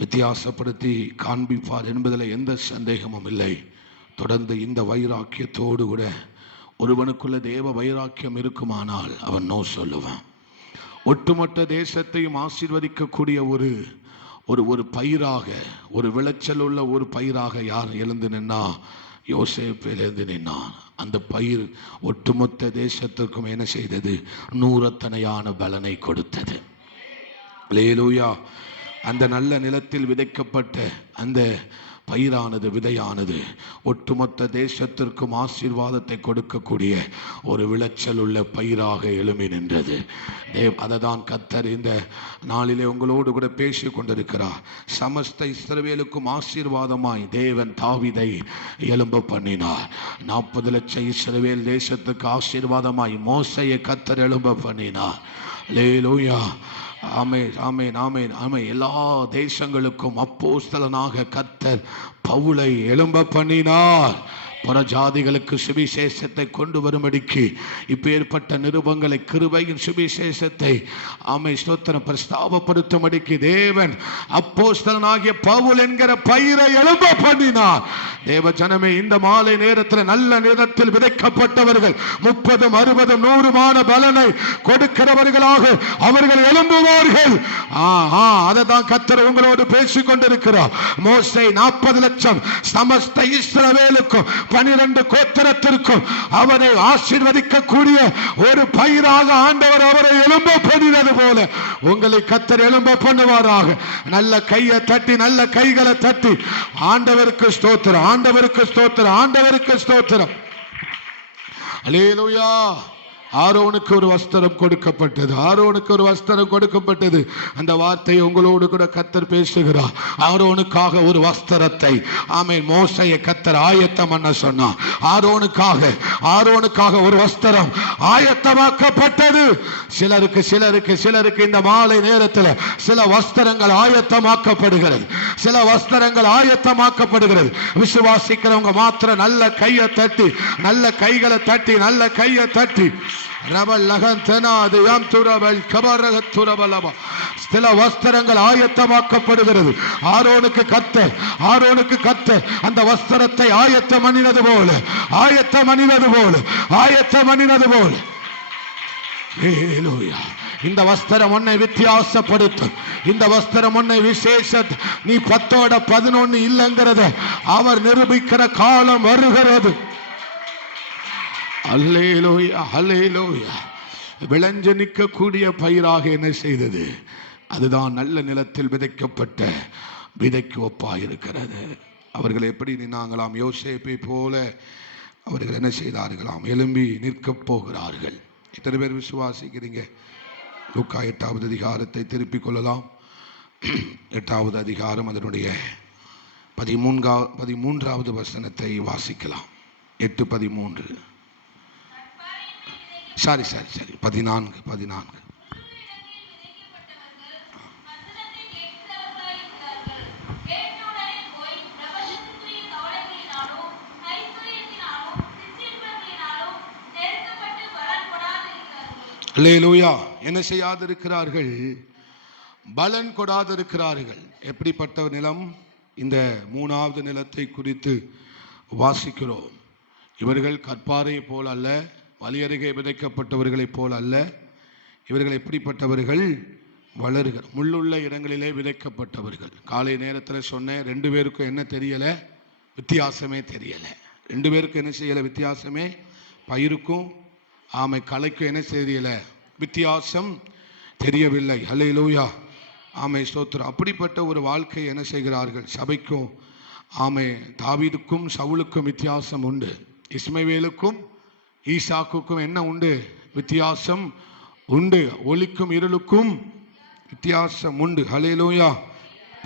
வித்தியாசப்படுத்தி காண்பிப்பார் என்பதில் எந்த சந்தேகமும் இல்லை. தொடர்ந்து இந்த வைராக்கியத்தோடு கூட ஒருவனுக்குள்ள தேவ வைராக்கியம் இருக்குமானால் அவன் நோ சொல்லுவான். ஒட்டுமொத்த தேசத்தையும் ஆசீர்வதிக்கக்கூடிய ஒரு ஒரு ஒரு பயிராக, ஒரு விளைச்சல் உள்ள ஒரு பயிராக யார் எழுந்து நின்னா? யோசேப்பு எழுந்து நின்னான். அந்த பயிர் ஒட்டுமொத்த தேசத்திற்கும் என்ன செய்தது? 100 பலனை கொடுத்தது. அல்லேலூயா. அந்த நல்ல நிலத்தில் விதைக்கப்பட்ட அந்த பயிரானது, விதையானது ஒட்டுமொத்த தேசத்திற்கும் ஆசீர்வாதத்தை கொடுக்கக்கூடிய ஒரு விளைச்சல் உள்ள பயிராக எழும்பி நின்றது. அதை தான் கர்த்தர் இந்த நாளிலே உங்களோடு கூட பேசி கொண்டிருக்கிறார். சமஸ்த இஸ்ரவேலுக்கும் ஆசீர்வாதமாய் தேவன் தாவீதை எழும்ப பண்ணினார். 40 லட்சம் இஸ்ரவேல் தேசத்துக்கு ஆசீர்வாதமாய் மோசேயை கர்த்தர் எழும்ப பண்ணினார். அல்லேலூயா. ஆமென், ஆமென், ஆமென், ஆமென். எல்லா தேசங்களுக்கும் அப்போஸ்தலனாக கர்த்தர் பவுலை எழும்ப பண்ணினார். புறஜாதிகளுக்கு சுவிசேஷத்தை கொண்டு வரும்படிக்கு இப்பேற்பட்ட நிருபங்களை, கிருபையின் சுவிசேஷத்தை ஸ்தோத்திரம் பிரஸ்தாபப்படுத்தும்படிக்கு தேவன் அப்போஸ்தலனாகிய பவுல் என்கிற பயிரை எழும்ப பண்ணினார். தேவ ஜனமே, இந்த மாலை நேரத்தில் நல்ல நேரத்தில் விதைக்கப்பட்டவர்கள் 30, 60, 100 பலனை கொடுக்கிறவர்களாக அவர்கள் எழும்புவார்கள். அதை தான் கர்த்தர் உங்களோடு பேசிக் கொண்டிருக்கிறார். மோசே 40 லட்சம் சமஸ்த இஸ்ரவேலுக்கும் 12 கோத்திரத்திற்கும் அவரை ஆசீர்வதிக்கக்கூடிய ஒரு பயிராக ஆண்டவர் அவரை எழும்ப பண்ணினது போல உங்களை கர்த்தர் எழும்ப பண்ணுவாராக. நல்ல கையை தட்டி, நல்ல கைகளை தட்டி ஆண்டவருக்கு ஸ்தோத்திரம், ஆண்டவருக்கு ஸ்தோத்திரம், ஆண்டவருக்கு ஸ்தோத்திரம். அல்லேலூயா. ஆரோனுக்கு ஒரு வஸ்திரம் கொடுக்கப்பட்டது, ஆரோனுக்கு ஒரு வஸ்திரம் கொடுக்கப்பட்டது. அந்த வார்த்தையை உங்களோடு கூட கர்த்தர் பேசுகிறார். ஆரோனுக்காக ஒரு வஸ்திரத்தை மோசேயை கர்த்தர் ஆயத்தம் பண்ண சொன்னார். ஆரோனுக்காக ஒரு வஸ்திரம் ஆயத்தமாக்கப்பட்டது. சிலருக்கு இந்த மாலை நேரத்தில் சில வஸ்திரங்கள் ஆயத்தமாக்கப்படுகிறது, சில வஸ்திரங்கள் ஆயத்தமாக்கப்படுகிறது. விசுவாசிக்கிறவங்க மாத்திரம் நல்ல கையை தட்டி, நல்ல கைகளை தட்டி, நல்ல கையை தட்டி சில வஸ்திரங்கள் ஆயத்தமாக்கப்படுகிறது. ஆரோனுக்கு கர்த்தர் அந்த வஸ்திரத்தை ஆயத்தம் பண்ணினது போல இந்த வஸ்திரம் உன்னை வித்தியாசப்படுத்தும். இந்த வஸ்திரம் உன்னை விசேஷ, நீ 10 11 இல்லைங்கிறத அவர் நிரூபிக்கிற காலம் வருகிறது. அல்லேலூயா, அல்லேலூயா. விளைஞ்சு நிற்கக்கூடிய பயிராக என்ன செய்தது? அதுதான் நல்ல நிலத்தில் விதைக்கப்பட்ட விதைக்கு ஒப்பாயிருக்கிறது. அவர்கள் எப்படி நின்னாங்களாம்? யோசேப்பை போல அவர்கள் என்ன செய்தார்களாம்? எழும்பி நிற்கப் போகிறார்கள். எத்தனை பேர் விசுவாசிக்கிறீங்க? லூக்கா 8வது அதிகாரத்தை திருப்பிக் கொள்ளலாம். 8வது அதிகாரம் அதனுடைய 13வது வசனத்தை வாசிக்கலாம். 8:13. சரி 14. அல்லேலூயா. என்ன செய்யாதிருக்கிறார்கள்? பலன் கொடாதிருக்கிறார்கள். எப்படிப்பட்ட நிலம்? இந்த 3வது நிலத்தை குறித்து வாசிக்கிறோம். இவர்கள் கற்பாரை போல் அல்ல, வலியருகே விதைக்கப்பட்டவர்களைப் போல் அல்ல. இவர்கள் எப்படிப்பட்டவர்கள்? வளருகிற முள்ளுள்ள இடங்களிலே விதைக்கப்பட்டவர்கள். காலை நேரத்தில் சொன்னேன், 2 பேருக்கும் என்ன தெரியலை? வித்தியாசமே தெரியலை. 2 பேருக்கும் என்ன செய்யலை? வித்தியாசமே. பயிருக்கும் கலைக்கும் என்ன தெரியலை? வித்தியாசம் தெரியவில்லை. அல்லேலூயா, ஸ்தோத்திரம். அப்படிப்பட்ட ஒரு வாழ்க்கை என்ன செய்கிறார்கள்? சபைக்கும் தாவீதுக்கும் சவுலுக்கும் வித்தியாசம் உண்டு. இஸ்மவேலுக்கும் ஈசாக்குக்கும் என்ன உண்டு? வித்தியாசம் உண்டு. ஒளிக்கும் இருளுக்கும் வித்தியாசம் உண்டு. அல்லேலூயா.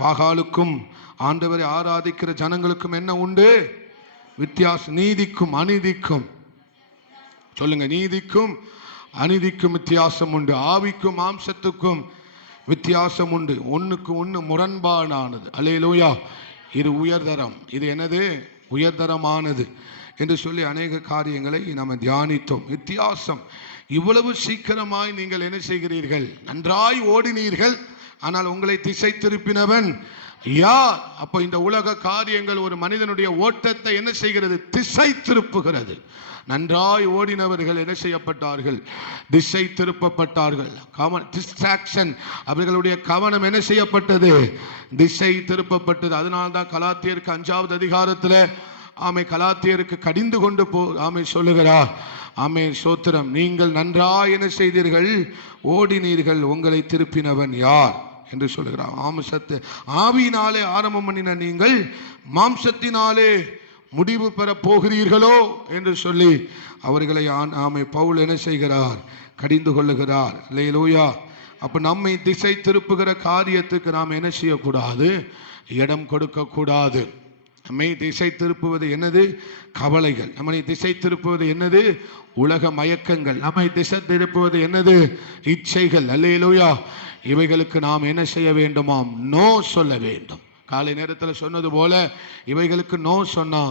பாகாலுக்கும் ஆண்டவரை ஆராதிக்கிற ஜனங்களுக்கும் என்ன உண்டு? வித்தியாசம். நீதிக்கும் அநீதிக்கும், சொல்லுங்க, நீதிக்கும் அநீதிக்கும் வித்தியாசம் உண்டு. ஆவிக்கும் மாம்சத்துக்கும் வித்தியாசம் உண்டு. ஒன்றுக்கு ஒன்று முரண்பாடானது. அல்லேலூயா. இது உயர்தரம், இது என்னது? உயர்தரமானது என்று சொல்லி அநேக காரியங்களை நம்ம தியானித்தோம். வித்தியாசம். இவ்வளவு சீக்கிரமாய் நீங்கள் என்ன செய்கிறீர்கள்? நன்றாய் ஓடினீர்கள், ஆனால் உங்களை திசை திருப்பினவன் யார்? அப்போ இந்த உலக காரியங்கள் ஒரு மனிதனுடைய ஓட்டத்தை என்ன செய்கிறது? திசை திருப்புகிறது. நன்றாய் ஓடினவர்கள் என்ன செய்யப்பட்டார்கள்? திசை திருப்பப்பட்டார்கள். டிஸ்ட்ராக்ஷன், அவர்களுடைய கவனம் என்ன செய்யப்பட்டது? திசை திருப்பப்பட்டது. அதனால்தான் கலாத்தியருக்கு 5வது அதிகாரத்தில் கலாத்தியருக்கு கடிந்து கொண்டு சொல்லுகிறார். ஸ்தோத்திரம். நீங்கள் நன்றாய் என்ன செய்தீர்கள்? ஓடினீர்கள், உங்களை திருப்பினவன் யார்? என்று சொல்லுகிறார். மாம்சத்தை ஆவியினாலே ஆரம்பம் பண்ணின நீங்கள் மாம்சத்தினாலே முடிவு பெற போகிறீர்களோ என்று சொல்லி அவர்களை பவுல் என்ன செய்கிறார்? கடிந்து கொள்ளுகிறார். அல்லேலூயா. அப்ப நம்மை திசை திருப்புகிற காரியத்துக்கு நாம் என்ன செய்யக்கூடாது? இடம் கொடுக்க கூடாது. நம்மை திசை திருப்புவது என்னது? கவலைகள். நம்மை திசை திருப்புவது என்னது? உலக மயக்கங்கள். நம்மை திசை திருப்புவது என்னது? இச்சைகள். அல்லேலூயா. இவைகளுக்கு நாம் என்ன செய்ய வேண்டுமாம்? நோ சொல்ல வேண்டும். காலை நேரத்தில் சொன்னது போல இவைகளுக்கு நோ சொன்னா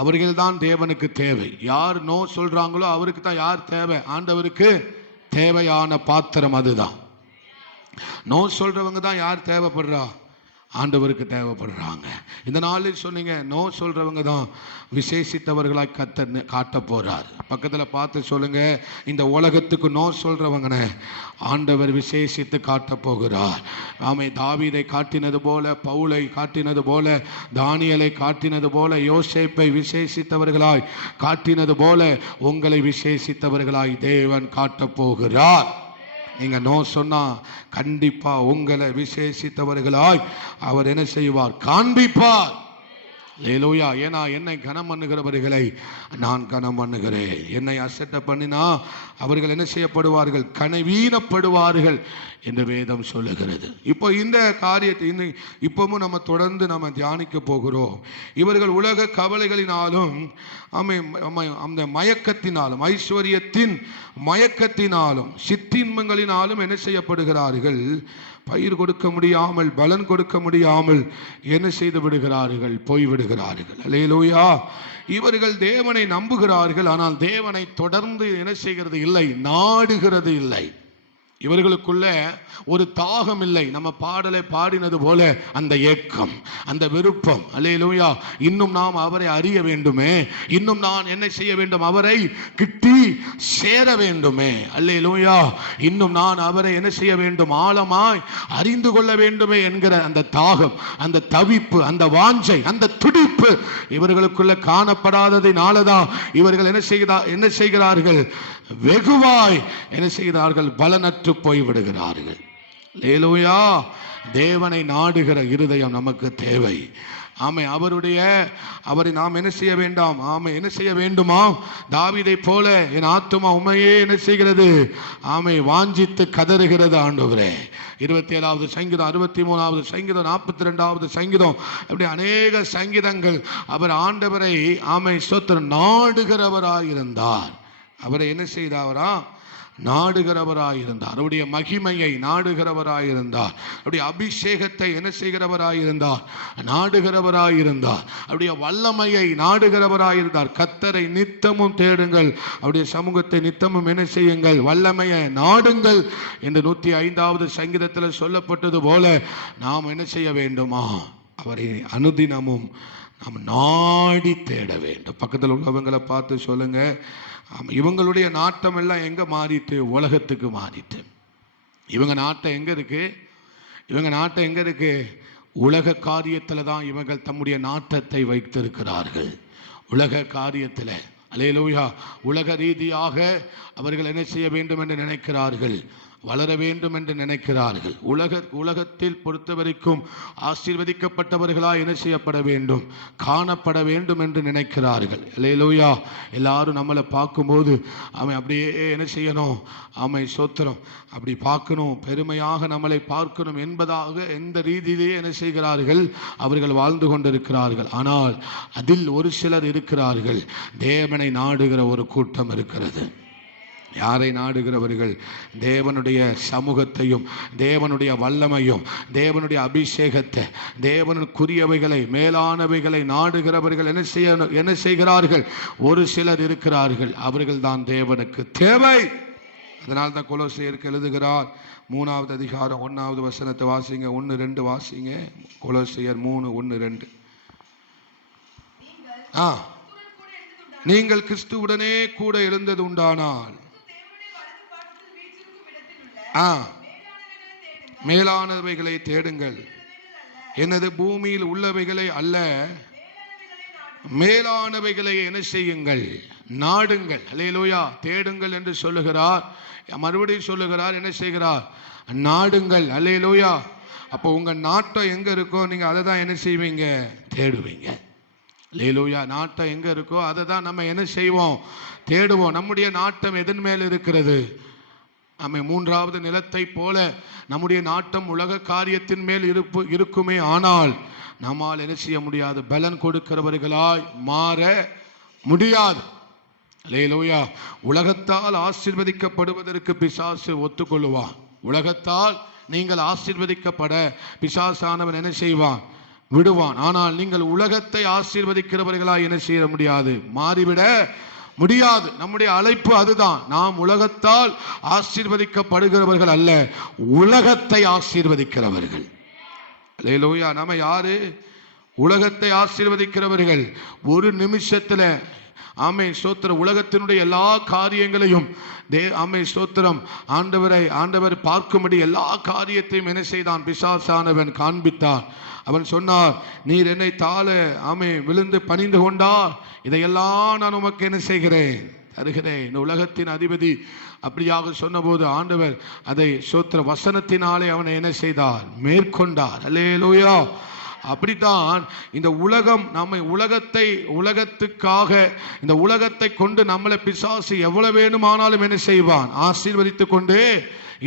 அவர்கள் தான் தேவனுக்கு தேவை. யார் நோ சொல்றாங்களோ அவருக்கு தான் யார் தேவை? ஆண்டவருக்கு தேவையான பாத்திரம் அதுதான். நோ சொல்றவங்க தான் யார் தேவைப்படுறா? ஆண்டவருக்கு தேவைப்படுறாங்க. இந்த நாளில் சொன்னீங்க, நோ சொல்றவங்க தான் விசேஷித்தவர்களாய் காட்ட போறார். பக்கத்தில் பார்த்து சொல்லுங்க, இந்த உலகத்துக்கு நோ சொல்றவங்க ஆண்டவர் விசேஷித்து காட்ட போகிறார். ஆமை தாவீதை காட்டினது போல, பவுலை காட்டினது போல, தானியலை காட்டினது போல, யோசேப்பை விசேஷித்தவர்களாய் காட்டினது போல உங்களை விசேஷித்தவர்களாய் தேவன் காட்ட போகிறார். நீங்க நோ சொன்னா கண்டிப்பா உங்களை விசேஷித்தவர்களாய் அவர் என்ன செய்வார்? காண்பிப்பார். அல்லேலூயா. ஏன்னா என்னை கனம் பண்ணுகிறவர்களை நான் கனம் பண்ணுகிறேன். என்னை அசட்டை பண்ணினா அவர்கள் என்ன செய்யப்படுவார்கள்? கனவீனப்படுவார்கள் என்று வேதம் சொல்லுகிறது. இப்போ இந்த காரியத்தை இப்பவும் நம்ம தொடர்ந்து நம்ம தியானிக்க போகிறோம். இவர்கள் உலக கவலைகளினாலும் அந்த மயக்கத்தினாலும், ஐஸ்வர்யத்தின் மயக்கத்தினாலும், சிற்றின்மங்களினாலும் என்ன செய்யப்படுகிறார்கள்? பயிர் கொடுக்க முடியாமல், பலன் கொடுக்க முடியாமல் என்ன செய்து விடுகிறார்கள்? போய்விடுகிறார்கள். அல்லேலூயா. இவர்கள் தேவனை நம்புகிறார்கள், ஆனால் தேவனை தொடர்ந்து என்ன செய்கிறது இல்லை? நாடுகிறது இல்லை. இவர்களுக்குள்ள ஒரு தாகம் இல்லை. நம்ம பாடலை பாடினது போல அந்த ஏக்கம், அந்த விருப்பம். அல்லேலூயா. இன்னும் நாம் அவரை அறிய வேண்டுமே, இன்னும் நான் என்ன செய்ய வேண்டும்? அவரை கிட்டி சேர வேண்டுமே. அல்லேலூயா. இன்னும் நான் அவரை என்ன செய்ய வேண்டும்? ஆழமாய் அறிந்து கொள்ள வேண்டுமே என்கிற அந்த தாகம், அந்த தவிப்பு, அந்த வாஞ்சை, அந்த துடிப்பு இவர்களுக்குள்ள காணப்படாததினாலதான் இவர்கள் என்ன செய்கிறார்கள்? வெகுவாய் என்ன செய்கிறார்கள்? பலனற்று போய்விடுகிறார்கள். அல்லேலூயா. தேவனை நாடுகிற இருதயம் நமக்கு தேவை. ஆமை அவரை நாம் என்ன செய்ய வேண்டாம்? என்ன செய்ய வேண்டுமா? தாவீதை போல என் ஆத்துமா உம்மையே என்ன செய்கிறது? வாஞ்சித்து கதறுகிறது ஆண்டவரே. 27வது சங்கீதம், 63வது சங்கீதம், 42வது சங்கீதம், அப்படி அநேக சங்கீதங்கள் அவர் ஆண்டவரை ஸ்தோத்திரம் நாடுகிறவராயிருந்தார். அவரை என்ன செய்தாரா? நாடுகிறவராயிருந்தார். அவருடைய மகிமையை நாடுகிறவராயிருந்தார். அவருடைய அபிஷேகத்தை என்ன செய்கிறவராயிருந்தார்? நாடுகிறவராயிருந்தார். அவருடைய வல்லமையை நாடுகிறவராயிருந்தார். கர்த்தரை நித்தமும் தேடுங்கள், அவருடைய சமூகத்தை நித்தமும் என்ன செய்யுங்கள்? வல்லமையை நாடுங்கள் என்று 105வது சங்கீதத்தில் சொல்லப்பட்டது போல நாம் என்ன செய்ய வேண்டுமா? அவரை அனுதினமும் நாம் நாடி தேட வேண்டும். பக்கத்தில் உள்ளவங்களை பார்த்து சொல்லுங்க, இவங்களுடைய நாட்டம் எல்லாம் எங்க மாறிட்டு? உலகத்துக்கு மாறிட்டு. இவங்க நாட்டம் எங்க இருக்கு? இவங்க நாட்டம் எங்க இருக்கு? உலக காரியத்தில் தான் இவர்கள் தம்முடைய நாட்டத்தை வைத்திருக்கிறார்கள். உலக காரியத்தில். அல்லேலூயா. உலக ரீதியாக அவர்கள் என்ன செய்ய வேண்டும் என்று நினைக்கிறார்கள்? வளர வேண்டும் என்று நினைக்கிறார்கள். உலகத்தில் பொறுத்த வரைக்கும் ஆசீர்வதிக்கப்பட்டவர்களாக என்ன செய்யப்பட வேண்டும்? காணப்பட வேண்டும் என்று நினைக்கிறார்கள். அல்லேலூயா. எல்லாரும் நம்மளை பார்க்கும்போது அவன் அப்படியே என்ன செய்யணும்? ஸ்தோத்திரம் அப்படி பார்க்கணும், பெருமையாக நம்மளை பார்க்கணும் என்பதாக எந்த ரீதியிலேயே என்ன செய்கிறார்கள்? அவர்கள் வாழ்ந்து கொண்டிருக்கிறார்கள். ஆனால் அதில் ஒரு சிலர் இருக்கிறார்கள், தேவனை நாடுகிற ஒரு கூட்டம் இருக்கிறது. யாரை நாடுகிறவர்கள்? தேவனுடைய சமூகத்தையும், தேவனுடைய வல்லமையும், தேவனுடைய அபிஷேகத்தை, தேவனுக்குரியவைகளை, மேலானவைகளை நாடுகிறவர்கள் என்ன செய்கிறார்கள்? ஒரு சிலர் இருக்கிறார்கள், அவர்கள் தான் தேவனுக்கு தேவை. அதனால் தான் கொலோசியருக்கு எழுதுகிறார், 3வது அதிகாரம் 1வது வசனத்தை வாசிங்க. 1-2 வாசிங்க. கொலோசியர் 3:1-2. நீங்கள் கிறிஸ்துவுடனே கூட எழுந்தது உண்டானால் மேலானவைகளை தேடுங்கள். எனது பூமியில் உள்ளவைகளை அல்ல, மேலானவைகளை என்ன செய்யுங்கள்? நாடுங்கள். அல்லேலூயா. தேடுங்கள் என்று சொல்லுகிறார். மறுபடியும் சொல்லுகிறார், என்ன செய்கிறார்? நாடுங்கள். அல்லேலூயா. அப்போ உங்கள் நாட்டம் எங்கே இருக்கோ நீங்கள் அதை தான் என்ன செய்வீங்க? தேடுவீங்க. அல்லேலூயா. நாட்டம் எங்கே இருக்கோ அதை தான் நம்ம என்ன செய்வோம்? தேடுவோம். நம்முடைய நாட்டம் எதன் மேல் இருக்கிறது? நம்ம மூன்றாவது நிலத்தை போல நம்முடைய நாட்டம் உலக காரியத்தின் மேல் இருக்குமே. ஆனால் நம்மால் என்ன செய்ய முடியாது? பலன் கொடுக்கிறவர்களாய் மாற முடியாது. அல்லேலூயா. உலகத்தால் ஆசீர்வதிக்கப்படுவதற்கு பிசாசு ஒத்துக்கொள்ளுவான். உலகத்தால் நீங்கள் ஆசீர்வதிக்கப்பட பிசாசானவன் என்ன செய்வான்? விடுவான். ஆனால் நீங்கள் உலகத்தை ஆசீர்வதிக்கிறவர்களாய் என்ன செய்ய முடியாது? மாறிவிட முடியாது. நம்முடைய அழைப்பு அதுதான். நாம் உலகத்தால் ஆசீர்வதிக்கப்படுகிறவர்கள் அல்ல, உலகத்தை ஆசீர்வதிக்கிறவர்கள். அல்லேலூயா. நம்ம யாரு? உலகத்தை ஆசீர்வதிக்கிறவர்கள். ஒரு நிமிஷத்துல ஆமே ஸ்தோத்திரம், உலகத்தினுடைய எல்லா காரியங்களையும் ஆமே ஸ்தோத்திரம் ஆண்டவர் பார்க்கும்படி எல்லா காரியத்தையும் என்ன செய்தான்? பிசாசானவன் காண்பித்தான். அவன் சொன்னார், நீர் என்னை தாழ ஆமே விழுந்து பணிந்து கொண்டார், இதையெல்லாம் நான் உமக்கு என்ன செய்கிறேன்? தருகிறேன். இந்த உலகத்தின் அதிபதி அப்படியாக சொன்னபோது ஆண்டவர் அதை ஸ்தோத்திர வசனத்தினாலே அவனை என்ன செய்தார்? மேற்கொண்டார். அல்லேலூயா. அப்படித்தான் இந்த உலகம் நம்மை உலகத்துக்காக இந்த உலகத்தை கொண்டு நம்மளை பிசாசு எவ்வளவு வேணுமானாலும் என்ன செய்வான்? ஆசீர்வதித்து கொண்டே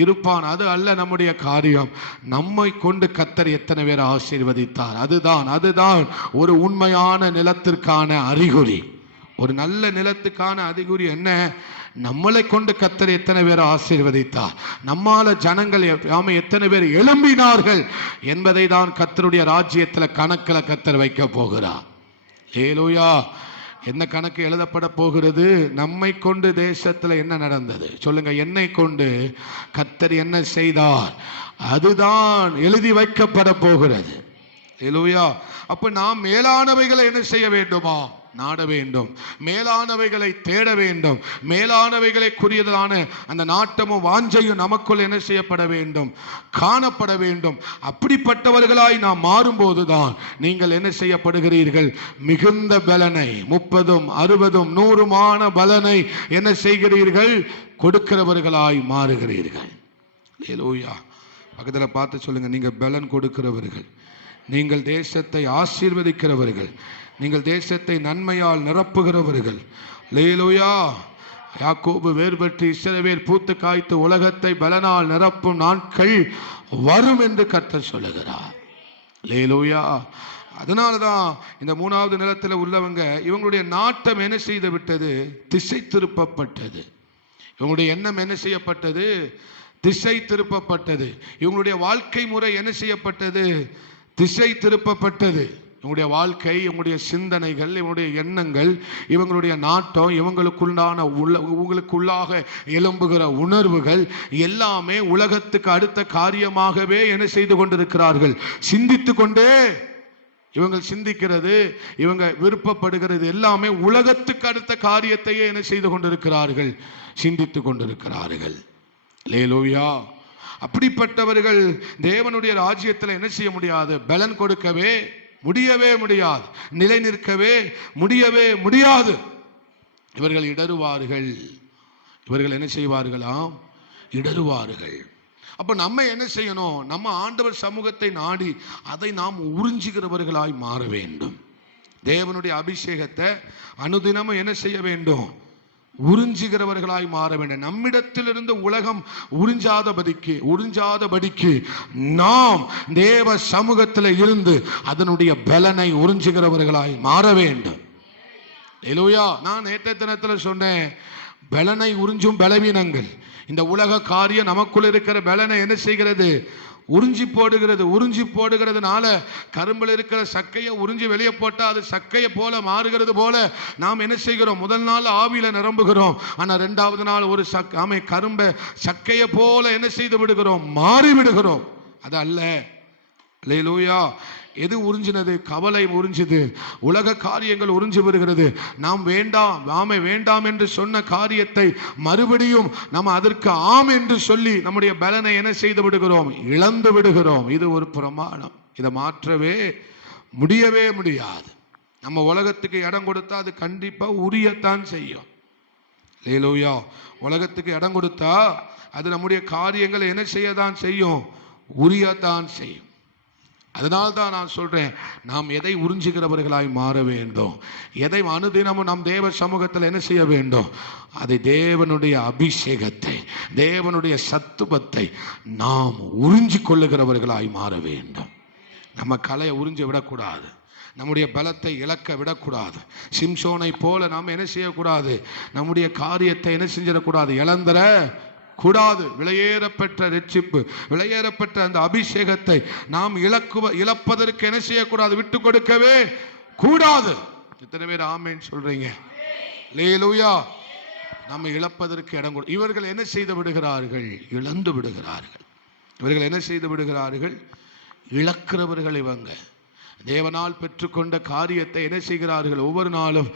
இருப்பான். அது அல்ல நம்முடைய காரியம். நம்மை கொண்டு கர்த்தர் எத்தனை பேர் ஆசீர்வதித்தார். அதுதான் ஒரு உண்மையான நிலத்திற்கான அறிகுறி. ஒரு நல்ல நிலத்துக்கான அறிகுறி என்ன? நம்மளை கொண்டு கர்த்தர் எத்தனை பேர் ஆசீர்வதித்தார், நம்மால ஜனங்கள் எத்தனை பேர் எழும்பினார்கள் என்பதை தான் கர்த்தருடைய ராஜ்யத்தில் கணக்கில் கர்த்தர் வைக்க போகிறார். ஹல்லேலூயா. என்ன கணக்கு எழுதப்பட போகிறது? நம்மை கொண்டு தேசத்தில் என்ன நடந்தது சொல்லுங்க. என்னை கொண்டு கர்த்தர் என்ன செய்தார், அதுதான் எழுதி வைக்கப்பட போகிறது. ஹல்லேலூயா. அப்ப நாம் மேலானவைகளை என்ன செய்ய வேண்டுமா? நாட வேண்டும். மேலானவைகளை தேட வேண்டும். மேலானவைகளை குறியதான அந்த நாட்டமும் வாஞ்சையும் நமக்குள் என்ன செய்யப்பட வேண்டும்? காணப்பட வேண்டும். அப்படிப்பட்டவர்களாய் நாம் மாறும்போதுதான் நீங்கள் என்ன செய்யப்படுகிறீர்கள்? மிகுந்த பலனை 30, 60, 100 பலனை என்ன செய்கிறீர்கள்? கொடுக்கிறவர்களாய் மாறுகிறீர்கள். ஹல்லேலூயா. பக்கத்தில் பார்த்து சொல்லுங்க, நீங்க பலன் கொடுக்கிறவர்கள், நீங்கள் தேசத்தை ஆசீர்வதிக்கிறவர்கள், நீங்கள் தேசத்தை நன்மையால் நிரப்புகிறவர்கள். அல்லேலூயா. யாக்கோபு வேர் பெற்று இஸ்ரவேல் பூத்து காய்த்து உலகத்தை பலனால் நிரப்பும் நாட்கள் வரும் என்று கர்த்தர் சொல்லுகிறார். அல்லேலூயா. அதனாலதான் இந்த மூணாவது நிலத்தில் உள்ளவங்க இவங்களுடைய நாட்டம் என்ன செய்து விட்டது? திசை திருப்பப்பட்டது. இவங்களுடைய எண்ணம் என்ன செய்யப்பட்டது? திசை திருப்பப்பட்டது. இவங்களுடைய வாழ்க்கை முறை என்ன செய்யப்பட்டது? திசை திருப்பப்பட்டது. இவங்களுடைய வாழ்க்கை, இவங்களுடைய சிந்தனைகள், இவங்களுடைய எண்ணங்கள், இவங்களுடைய நாட்டம், இவங்களுக்குள்ளாக எழும்புகிற உணர்வுகள் எல்லாமே உலகத்துக்கு அடுத்த காரியமாகவே என்ன செய்து கொண்டிருக்கிறார்கள்? சிந்தித்து கொண்டே இவங்க சிந்திக்கிறது, இவங்க விருப்பப்படுகிறது எல்லாமே உலகத்துக்கு அடுத்த காரியத்தையே என்ன செய்து கொண்டிருக்கிறார்கள்? சிந்தித்து கொண்டிருக்கிறார்கள். அல்லேலூயா. அப்படிப்பட்டவர்கள் தேவனுடைய ராஜ்யத்தில் என்ன செய்ய முடியாது? பலன் கொடுக்கவே முடியவே முடியாது. நிலை நிற்கவே முடியவே முடியாது. இவர்கள் இடறுவார்கள். இவர்கள் என்ன செய்வார்களாம்? இடறுவார்கள். அப்ப நம்ம என்ன செய்யணும்? நம்ம ஆண்டவர் சமூகத்தை நாடி அதை நாம் உறிஞ்சுகிறவர்களாய் மாற வேண்டும். தேவனுடைய அபிஷேகத்தை அனுதினமும் என்ன செய்ய வேண்டும்? உறிஞ்சுகிறவர்களாய் மாற வேண்டும். நம்மிடத்திலிருந்து உலகம் உறிஞ்சாதபடிக்கு நாம் தேவ சமூகத்தில் இருந்து அதனுடைய பலனை உறிஞ்சுகிறவர்களாய் மாற வேண்டும். ஹல்லேலூயா. நான் நேற்றைய தினத்தில் சொன்னேன், பலனை உறிஞ்சும் பலவீனங்கள். இந்த உலக காரியம் நமக்குள்ள இருக்கிற பலனை என்ன செய்கிறது? உறிஞ்சி போடுகிறது. உறிஞ்சி போடுகிறதுனால கரும்பில் இருக்கிற சக்கையை உறிஞ்சி வெளியே போட்டால் அது சக்கையை போல மாறுகிறது போல நாம் என்ன செய்கிறோம்? முதல் நாள் ஆவியில நிரம்புகிறோம். ஆனால் 2வது நாள் ஒரு கரும்பை சக்கையை போல என்ன செய்து விடுகிறோம்? மாறி விடுகிறோம். அது அல்ல. அல்லேலூயா. எது உறிஞ்சினது? கவலை உறிஞ்சுது. உலக காரியங்கள் உறிஞ்சி வருகிறது. நாம் வேண்டாம் என்று சொன்ன காரியத்தை மறுபடியும் நம்ம அதற்கு ஆம் என்று சொல்லி நம்முடைய பலனை என்ன செய்து விடுகிறோம்? இழந்து விடுகிறோம். இது ஒரு பிரமாணம். இதை மாற்றவே முடியவே முடியாது. நம்ம உலகத்துக்கு இடம் கொடுத்தா அது கண்டிப்பா உரியத்தான் செய்யும். அல்லேலூயா. உலகத்துக்கு இடம் கொடுத்தா அது நம்முடைய காரியங்களை என்ன செய்யத்தான் செய்யும்? உரியத்தான் செய்யும். அதனால்தான் நான் சொல்றேன், நாம் எதை உறிஞ்சுகிறவர்களாய் மாற வேண்டும், எதை அனுதினமும் நாம் தேவ சமூகத்தில் என்ன செய்ய வேண்டும், அதை தேவனுடைய அபிஷேகத்தை, தேவனுடைய சத்துவத்தை நாம் உறிஞ்சி கொள்ளுகிறவர்களாய் மாற வேண்டும். நம்ம கலையை உறிஞ்சி விடக்கூடாது, நம்முடைய பலத்தை இழக்க விடக்கூடாது. சிம்சோனை போல நாம் என்ன செய்யக்கூடாது, நம்முடைய காரியத்தை என்ன செஞ்சிடக்கூடாது, இழந்துட கூடாது. விலையேறப்பெற்ற ரட்சிப்பு, விலையேறப்பெற்ற அந்த அபிஷேகத்தை நாம் இழப்பதற்கு என்ன செய்யக்கூடாது, விட்டு கொடுக்கவே கூடாது. எத்தனை பேர் ஆமென் சொல்றீங்க? அல்லேலூயா. நம்ம இழப்பதற்கு இடம் கொடு. இவர்கள் என்ன செய்து விடுகிறார்கள், இழந்து விடுகிறார்கள். இவர்கள் என்ன செய்து விடுகிறார்கள், இழக்கிறவர்கள். இவங்க தேவனால் பெற்றுக்கொண்ட காரியத்தை என்ன செய்கிறார்கள், ஒவ்வொரு நாளும்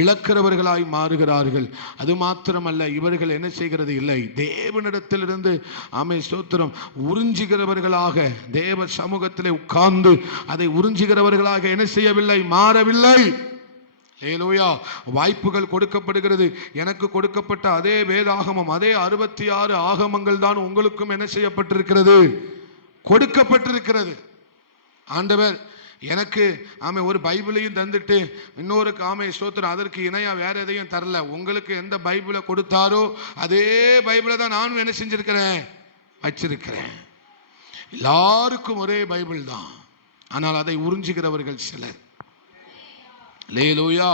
இழக்கிறவர்களாய் மாறுகிறார்கள். அது மாத்திரமல்ல, இவர்கள் என்ன செய்கிறது இல்லை, தேவனிடத்திலிருந்து ஸ்தோத்திரம் உறிஞ்சுகிறவர்களாக தேவ சமூகத்திலே உட்கார்ந்து அதை உறிஞ்சுகிறவர்களாக என்ன செய்யவில்லை, மாறவில்லை. அல்லேலூயா. வாய்ப்புகள் கொடுக்கப்படுகிறது. எனக்கு கொடுக்கப்பட்ட அதே வேதாகமம், அதே 66 ஆகமங்கள் தான் உங்களுக்கும் என்ன செய்யப்பட்டிருக்கிறது, கொடுக்கப்பட்டிருக்கிறது. ஆண்டவர் எனக்கு ஒரு பைபிளையும் தந்துட்டு இன்னொரு ஸ்தோத்திரம் அதற்கு இணையா வேற எதையும் தரல. உங்களுக்கு எந்த பைபிளை கொடுத்தாரோ அதே பைபிளை தான் நானும் என்ன செஞ்சிருக்கிறேன், வச்சிருக்கிறேன். எல்லாருக்கும் ஒரே பைபிள் தான், ஆனால் அதை உறிஞ்சுகிறவர்கள் சிலர். அல்லேலூயா.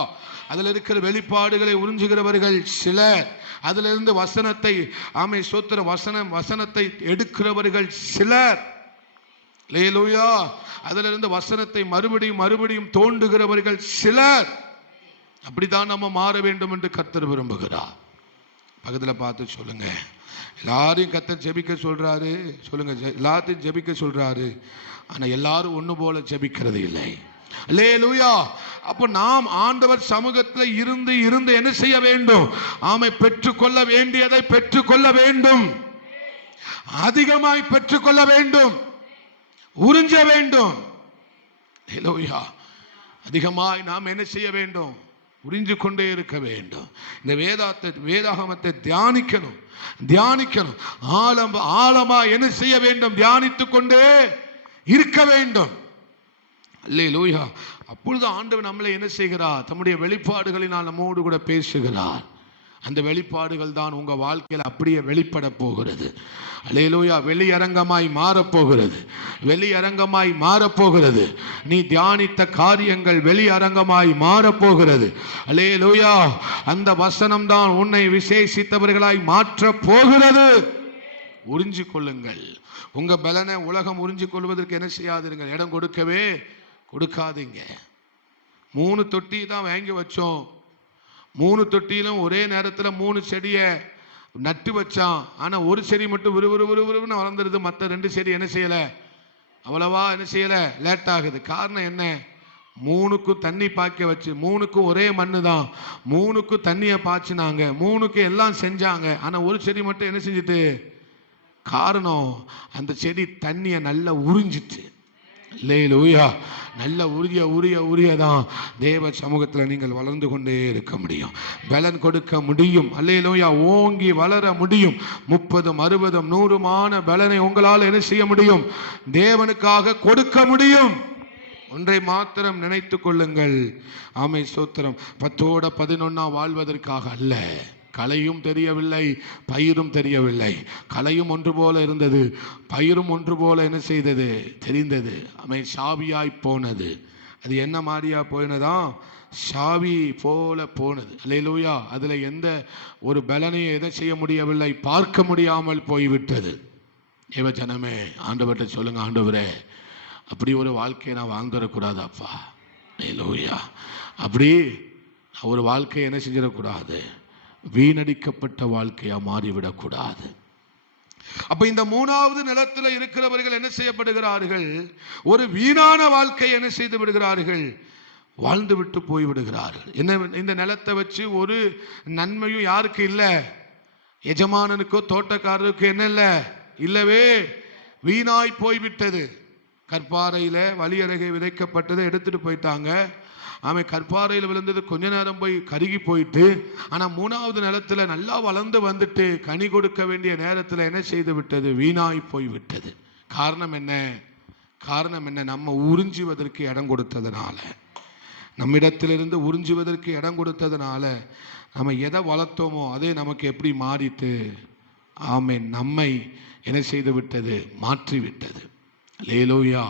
அதில் இருக்கிற வெளிப்பாடுகளை உறிஞ்சுகிறவர்கள் சிலர். அதிலிருந்து வசனத்தை ஸ்தோத்திரம் வசனத்தை எடுக்கிறவர்கள் சிலர். அல்லேலூயா. அதிலிருந்து வசனத்தை மறுபடியும் தோண்டுகிறவர்கள் சிலர். அப்படித்தான் நம்ம மாற வேண்டும் என்று கர்த்தர் விரும்புகிறார். பக்கத்தில் பார்த்து சொல்லுங்க, எல்லாரையும் கர்த்தர் ஜெபிக்க சொல்றாரு. சொல்லுங்க, எல்லாத்தையும் ஜெபிக்க சொல்றாரு. ஆனா எல்லாரும் ஒண்ணு போல ஜெபிக்கிறது இல்லை. அல்லேலூயா. அப்போ நாம் ஆண்டவர் சமூகத்தில் இருந்து என்ன செய்ய வேண்டும், பெற்றுக்கொள்ள வேண்டியதை பெற்றுக்கொள்ள வேண்டும், அதிகமாய் பெற்றுக்கொள்ள வேண்டும், உறிஞ்ச வேண்டும். அல்லேலூயா. அதிகமாய் நாம் என்ன செய்ய வேண்டும், உறிஞ்சு கொண்டே இருக்க வேண்டும். இந்த வேதாகமத்தை தியானிக்கணும். ஆழமா என்ன செய்ய வேண்டும், தியானித்துக் கொண்டே இருக்க வேண்டும். அல்லேலூயா. அப்பொழுது ஆண்டவர் நம்மளை என்ன செய்கிறார், தம்முடைய வெளிப்பாடுகளினால் நம்மோடு கூட பேசுகிறார். அந்த வெளிப்பாடுகள் தான் உங்க வாழ்க்கையில் அப்படியே வெளிப்பட போகிறது. அல்லேலூயா. வெளியரங்கமாய் மாறப்போகிறது. நீ தியானித்த காரியங்கள் வெளியரங்கமாய் மாறப்போகிறது. அல்லேலூயா. அந்த வசனம் தான் உன்னை விசேஷித்தவர்களாய் மாற்ற போகிறது. உறிஞ்சு கொள்ளுங்கள். உங்க பலனை உலகம் உறிஞ்சு கொள்வதற்கு என்ன செய்யாதீர்கள், இடம் கொடுக்காதீங்க. 3 தொட்டி தான் வாங்கி வச்சோம். 3 தொட்டியிலும் ஒரே நேரத்தில் 3 செடியை நட்டு வச்சான். ஆனால் ஒரு செடி மட்டும் விறுவிறுன்னு வளர்ந்துருது. மற்ற 2 செடி என்ன செய்யலை, அவ்வளவா என்ன செய்யலை, லேட் ஆகுது. காரணம் என்ன, 3க்கும் தண்ணி பாய்க்க வச்சு, 3க்கும் ஒரே மண்ணு தான், 3க்கும் தண்ணியை பாய்ச்சினாங்க, 3க்கும் எல்லாம் செஞ்சாங்க. ஆனால் ஒரு செடி மட்டும் என்ன செஞ்சுட்டு, காரணம் அந்த செடி தண்ணியை நல்லா உறிஞ்சிட்டு. அல்லேலூயா. நல்ல உரியதான் தேவ சமூகத்தில் நீங்கள் வளர்ந்து கொண்டே இருக்க முடியும், பலன் கொடுக்க முடியும். அல்லேலூயா. ஓங்கி வளர முடியும். 30, 60, 100 பலனை உங்களால் என்ன செய்ய முடியும், தேவனுக்காக கொடுக்க முடியும். ஒன்றை மாத்திரம் நினைத்து கொள்ளுங்கள். ஸ்தோத்திரம். 10ஓட 11 வாழ்வதற்காக அல்ல. கலையும் தெரியவில்லை, பயிரும் தெரியவில்லை. கலையும் ஒன்று போல இருந்தது, பயிரும் ஒன்று போல என்ன செய்தது, தெரிந்தது. சாவியாய் போனது. அது என்ன மாதிரியா போயினதா, சாவி போல போனது. அல்லேலூயா. அதுல எந்த ஒரு பலனையும் எதை செய்ய முடியவில்லை, பார்க்க முடியாமல் போய்விட்டது. ஏவ ஜனமே, ஆண்டவர்கிட்ட சொல்லுங்க, ஆண்டவரே அப்படி ஒரு வாழ்க்கையை நான் வாழ்ந்துடக்கூடாது அப்பா. அல்லேலூயா. அப்படி ஒரு வாழ்க்கையை என்ன செஞ்சிடக்கூடாது, வீணடிக்கப்பட்ட வாழ்க்கையா மாறிவிடக்கூடாது. அப்ப இந்த 3வது நிலத்தில் இருக்கிறவர்கள் என்ன செய்யப்படுகிறார்கள், ஒரு வீணான வாழ்க்கை என்ன செய்து விடுகிறார்கள், வாழ்ந்து விட்டு போய் விடுகிறார்கள். என்ன, இந்த நிலத்தை வச்சு ஒரு நன்மையும் யாருக்கு இல்லை, எஜமானனுக்கோ தோட்டக்காரருக்கோ என்ன இல்லவே வீணாய் போய்விட்டது. கற்பாறையில வழியருகே விதைக்கப்பட்டதை எடுத்துட்டு போயிட்டாங்க. கற்பாறையில் விழுந்தது கொஞ்ச நேரம் போய் கருகி போயிட்டு, ஆனால் 3வது நிலத்தில் நல்லா வளர்ந்து வந்துட்டு கனி கொடுக்க வேண்டிய நேரத்தில் என்ன செய்து விட்டது, வீணாய் போய்விட்டது. காரணம் என்ன, காரணம் என்ன? நம்ம உறிஞ்சுவதற்கு இடம் கொடுத்ததுனால, நம்மிடத்திலிருந்து உறிஞ்சுவதற்கு இடம் கொடுத்ததுனால நம்ம எதை வளர்த்தோமோ அதே நமக்கு எப்படி மாறிட்டு, ஆமென், நம்மை என்ன செய்து விட்டது? மாற்றி விட்டது. அல்லேலூயா,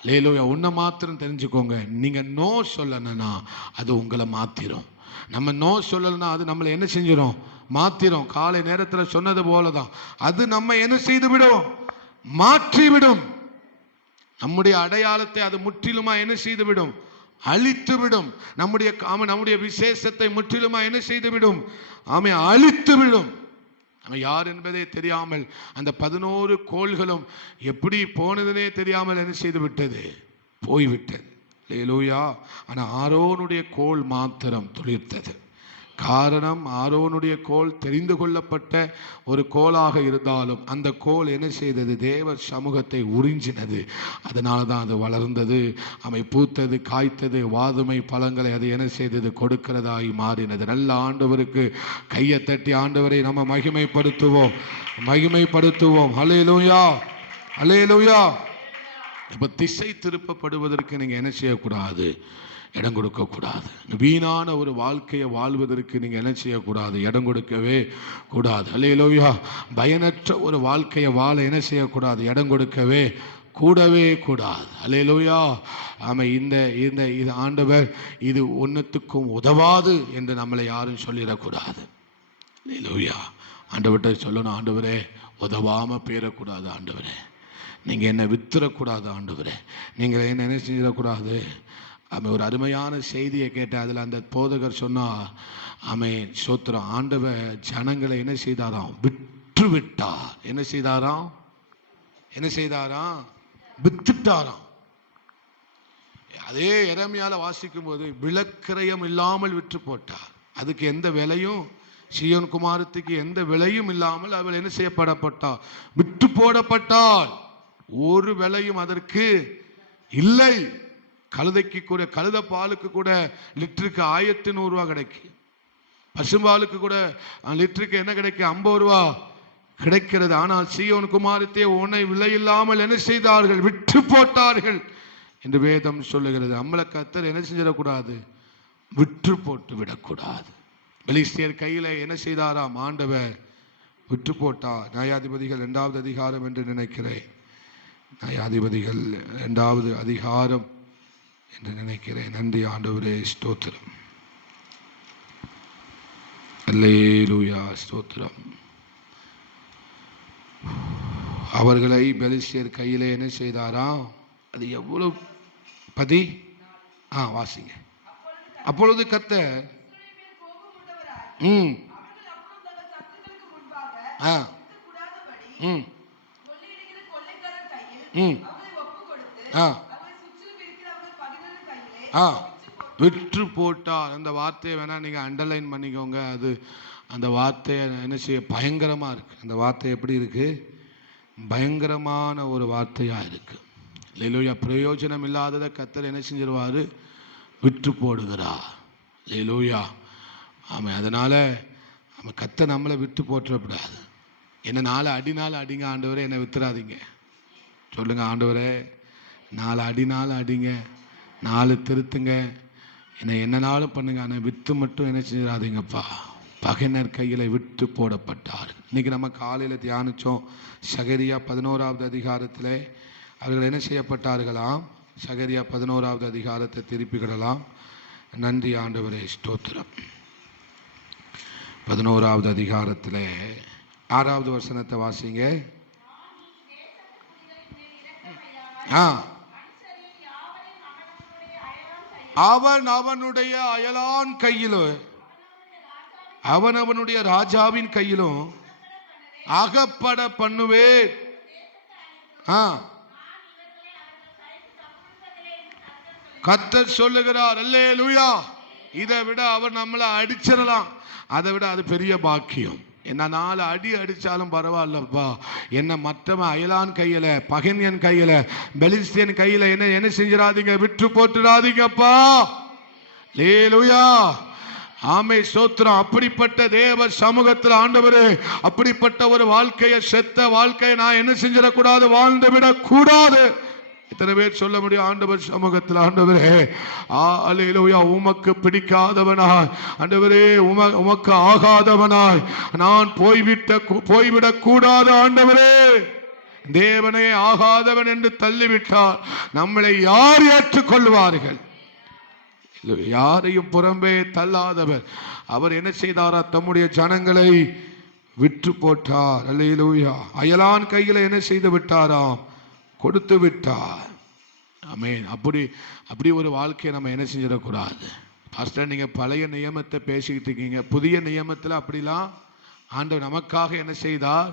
அல்லேலூயா. ஒன்றை மாத்திரம் தெரிஞ்சுக்கோங்க, நீங்கள் நோ சொல்லணும்னா அது உங்களை மாற்றிடும். நம்ம நோ சொல்லலைன்னா அது நம்மளை என்ன செஞ்சிடும்? மாற்றிடும். காலை நேரத்தில் சொன்னது போல தான், அது நம்ம என்ன செய்து விடும்? மாற்றிவிடும். நம்முடைய அடையாளத்தை அது முற்றிலுமா என்ன செய்து விடும்? அழித்து விடும். நம்முடைய விசேஷத்தை முற்றிலுமா என்ன செய்து விடும்? அழித்து விடும். நம்ம யார் என்பதே தெரியாமல் அந்த 11 கோள்களும் எப்படி போனதுனே தெரியாமல் என்ன செய்து விட்டது? போய்விட்டது. அல்லேலூயா. ஆனால் ஆரோனுடைய கோல் மாத்திரம் துளிர்த்தது. காரணம், ஆரோனுடைய கோல் தெரிந்து கொள்ளப்பட்ட ஒரு கோலாக இருந்தாலும் அந்த கோல் என்ன செய்தது? தேவ சமூகத்தை உறிஞ்சினது. அதனால தான் அது வளர்ந்தது, பூத்தது, காய்த்தது, வாதுமை பழங்களை அது என்ன செய்தது? கொடுக்கிறதாய் மாறினது. நல்ல ஆண்டவருக்கு கையை தட்டி ஆண்டவரை நம்ம மகிமைப்படுத்துவோம், மகிமைப்படுத்துவோம். அல்லேலூயா, அல்லேலூயா. இப்போ திசை திருப்பப்படுவதற்கு நீங்கள் என்ன செய்யக்கூடாது? இடம் கொடுக்கக்கூடாது. வீணான ஒரு வாழ்க்கையை வாழ்வதற்கு நீங்கள் என்ன செய்யக்கூடாது? இடம் கொடுக்கவே கூடாது. அல்லேலூயா. பயனற்ற ஒரு வாழ்க்கையை வாழ என்ன செய்யக்கூடாது? இடம் கொடுக்கவே கூடவே கூடாது. அல்லேலூயா. இந்த ஆண்டவர் இது ஒன்றுத்துக்கும் உதவாது என்று நம்மளை யாரும் சொல்லிடக்கூடாது. அல்லேலூயா. ஆண்டவர்கிட்ட சொல்லணும், ஆண்டவரே உதவாமல் போயிடக்கூடாது, ஆண்டவரே நீங்கள் என்னை வித்துறக்கூடாது, ஆண்டவரே நீங்கள் என்ன செஞ்சிடக்கூடாது. ஒரு அருமையான செய்தியை கேட்ட அதில் அந்த போதகர் சொன்னார், சோத்திரம், ஆண்டவர் ஜனங்களை என்ன செய்தாராம்? விற்று விட்டார். என்ன செய்தாராம்? என்ன செய்தாராம்? வித்துட்டாராம். அதே எரேமியால வாசிக்கும் போது விலக்கிரயம் இல்லாமல் விற்று போட்டார். அதுக்கு எந்த விலையும், சீயோன் குமாரத்துக்கு எந்த விலையும் இல்லாமல் அவள் என்ன செய்யப்படப்பட்டார்? விற்று போடப்பட்டாள். ஒரு விலையும் அதற்கு இல்லை. கழுதைக்கு கூட, கழுத பாலுக்கு கூட லிட்டருக்கு 1100 ரூபா கிடைக்கும். பசும்பாலுக்கு கூட லிட்டருக்கு என்ன கிடைக்கும்? 50 ரூபா கிடைக்கிறது. ஆனால் சீயோன் குமாரத்தே உன்னை விலையில்லாமல் என்ன செய்தார்கள்? விற்று போட்டார்கள் என்று வேதம் சொல்லுகிறது. நம்மளை கர்த்தர் என்ன செஞ்சிடக்கூடாது? விற்று போட்டு விடக்கூடாது. பெலிஸ்தியர் கையில என்ன செய்தாராம்? ஆண்டவர் விற்று போட்டார். நியாயாதிபதிகள் 2வது அதிகாரம் என்று நினைக்கிறேன். நியாயாதிபதிகள் 2வது அதிகாரம் என்று நினைக்கிறேன். நன்றி ஆண்டவரே, ஸ்தோத்திரம். அல்லேலூயா, ஸ்தோத்திரம். அவர்களை பெலிஸ்தியர் கையிலே என்ன செய்தாராம்? அது எவ்வளவு பதி? வாசிங்க. அப்பொழுது கர்த்தர் விற்று போட்டார். அந்த வார்த்தையை வேணா நீங்க அண்டர்லைன் பண்ணிக்கோங்க. அது அந்த வார்த்தையை என்ன செய்ய பயங்கரமா இருக்கு. அந்த வார்த்தை எப்படி இருக்கு? பயங்கரமான ஒரு வார்த்தையா இருக்கு. அல்லேலூயா. பிரயோஜனம் இல்லாததை கர்த்தர் என்ன செஞ்சிருவாரு? விற்று போடுகிறார். அல்லேலூயா. அதனால நம்ம கர்த்தர் நம்மளை விட்டு போற்றக்கூடாது. என்ன 4 அடினாலும் அடிங்க ஆண்டவரே, என்னை வித்துறாதீங்க. சொல்லுங்க, ஆண்டவரே 4 அடினாலும் அடிங்க, 4 திருத்துங்க, என்னை என்னனாலும் பண்ணுங்க, ஆனால் வித்து மட்டும் என்ன செஞ்சிடாதீங்கப்பா. பகைஞர் கையில் விட்டு போடப்பட்டார். இன்னைக்கு நம்ம காலையில் தியானிச்சோம். சகரியா 11வது அதிகாரத்தில் அவர்கள் என்ன செய்யப்பட்டார்களாம்? சகரியா 11வது அதிகாரத்தை திருப்பிக்கிடலாம். நன்றி ஆண்டவரே, ஸ்தோத்திரம். 11வது அதிகாரத்தில் 6வது வசனத்தை வாசிங்க. அவன் அவனுடைய அயலான் கையிலும் அவனுடைய ராஜாவின் கையிலும் அகப்பட பண்ணுவேன். கர்த்தர் சொல்லுகிறார். அல்லேலூயா. இதை விட அவர் நம்மளை அடிச்சிடலாம், அதை விட அது பெரிய பாக்கியம். என்ன 4 அடி அடிச்சாலும் பரவாயில்லப்பா, என்ன மற்றவன் அயலான் கையில, பகைஞன் கையில, பெலிஸ்தியன் கையில என்ன செஞ்சிடாதீங்க, விற்று போட்டுடாதீங்கப்பா. அல்லேலூயா. ஆமே, ஸ்தோத்திரம். அப்படிப்பட்ட தேவ சமூகத்தில் ஆண்டவரே, அப்படிப்பட்ட ஒரு வாழ்க்கையை, செத்த வாழ்க்கையை நான் என்ன செஞ்சிடக்கூடாது, வாழ்ந்து விடக்கூடாது. இத்தனை பேர் சொல்ல முடியும் ஆண்டவர் சமூகத்தில், ஆண்டவரே அல்லேலூயா, உமக்கு பிடிக்காதவனாய், ஆண்டவரே உமக்கு ஆகாதவனாய் நான் போய்விடக் கூடாது ஆண்டவரே. தேவனே ஆகாதவன் என்று தள்ளிவிட்டார் நம்மளை யார் ஏற்றுக்கொள்வார்கள்? யாரையும் புறம்பே தள்ளாதவர். அவர் என்ன செய்தாரா? தம்முடைய ஜனங்களை விற்று போட்டார். அல்லேலூயா. அயலான் கையில என்ன செய்து விட்டாராம்? கொடுத்து விட்டார். ஆமென். அப்படி ஒரு வாழ்க்கையை நம்ம என்ன செஞ்சிடக்கூடாது. பாஸ்டர், நீங்க பழைய நியமத்தை பேசிக்கிட்டு இருக்கீங்க. புதிய நியமத்தில் அப்படிலாம் ஆண்டவர் நமக்காக என்ன செய்தார்?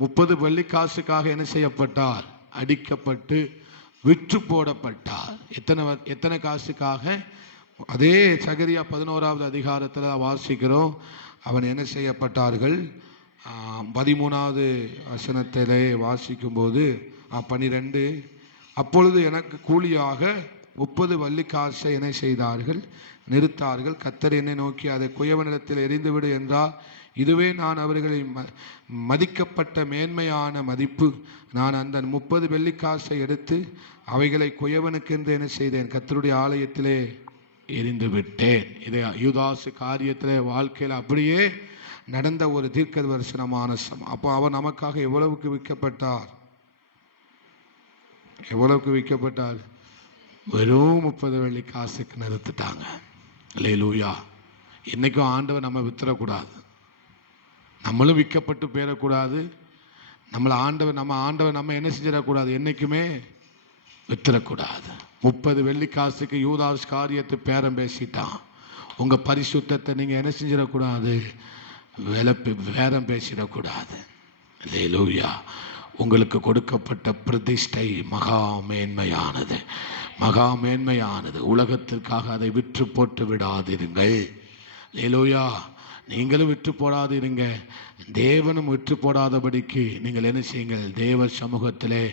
30 வெள்ளிக்காசுக்காக என்ன செய்யப்பட்டார்? அடிக்கப்பட்டு விற்று போடப்பட்டார். எத்தனை காசுக்காக? அதே சகரியா 11வது அதிகாரத்தில் வாசிக்கிறோம். அவன் என்ன செய்யப்பட்டார்கள்? 13வது வசனத்திலே வாசிக்கும் போது 12, அப்பொழுது எனக்கு கூலியாக 30 வெள்ளிக்காசை என்ன செய்தார்கள்? நிறுத்தார்கள். கர்த்தர் என்னை நோக்கி, அதை குயவனிடத்தில் எறிந்துவிடு என்றார். இதுவே நான் அவர்களை மதிக்கப்பட்ட மேன்மையான மதிப்பு. நான் அந்த 30 வெள்ளிக்காசை எடுத்து அவைகளை குயவனுக்கென்று என்ன செய்தேன்? கர்த்தருடைய ஆலயத்திலே எரிந்து விட்டேன். இது யூதாசு காரியத்திலே வாழ்க்கையில் அப்படியே நடந்த ஒரு தீர்க்க தரிசனமான அப்போ அவர் நமக்காக எவ்வளவுக்கு விற்கப்பட்டார்? எவ்வளவுக்கு விற்கப்பட்டார்? வெறும் 30 வெள்ளிக்காசுக்கு நிறுத்திட்டாங்க. அல்லேலூயா. இன்னைக்கும் ஆண்டவர் நம்ம வித்துறக்கூடாது, நம்மளும் விற்கப்பட்டு போயிடக்கூடாது. நம்ம ஆண்டவர் நம்ம என்ன செஞ்சிடக்கூடாது? என்னைக்குமே வித்துறக்கூடாது. 30 வெள்ளிக்காசுக்கு யூதாஸ் காரியத்தை பேரம் பேசிட்டான். உங்க பரிசுத்தத்தை நீங்க என்ன செஞ்சிடக்கூடாது? பேரம் பேசிடக்கூடாது. அல்லேலூயா. உங்களுக்கு கொடுக்கப்பட்ட பிரதிஷ்டை மகா மேன்மையானது, மகா மேன்மையானது. உலகத்திற்காக அதை விற்று போட்டு விடாதிருங்கள். அல்லேலூயா. நீங்களும் விற்று போடாதிருங்க, தேவனும் விற்று போடாதபடிக்கு நீங்கள் என்ன செய்யுங்கள்? தேவ சமூகத்திலே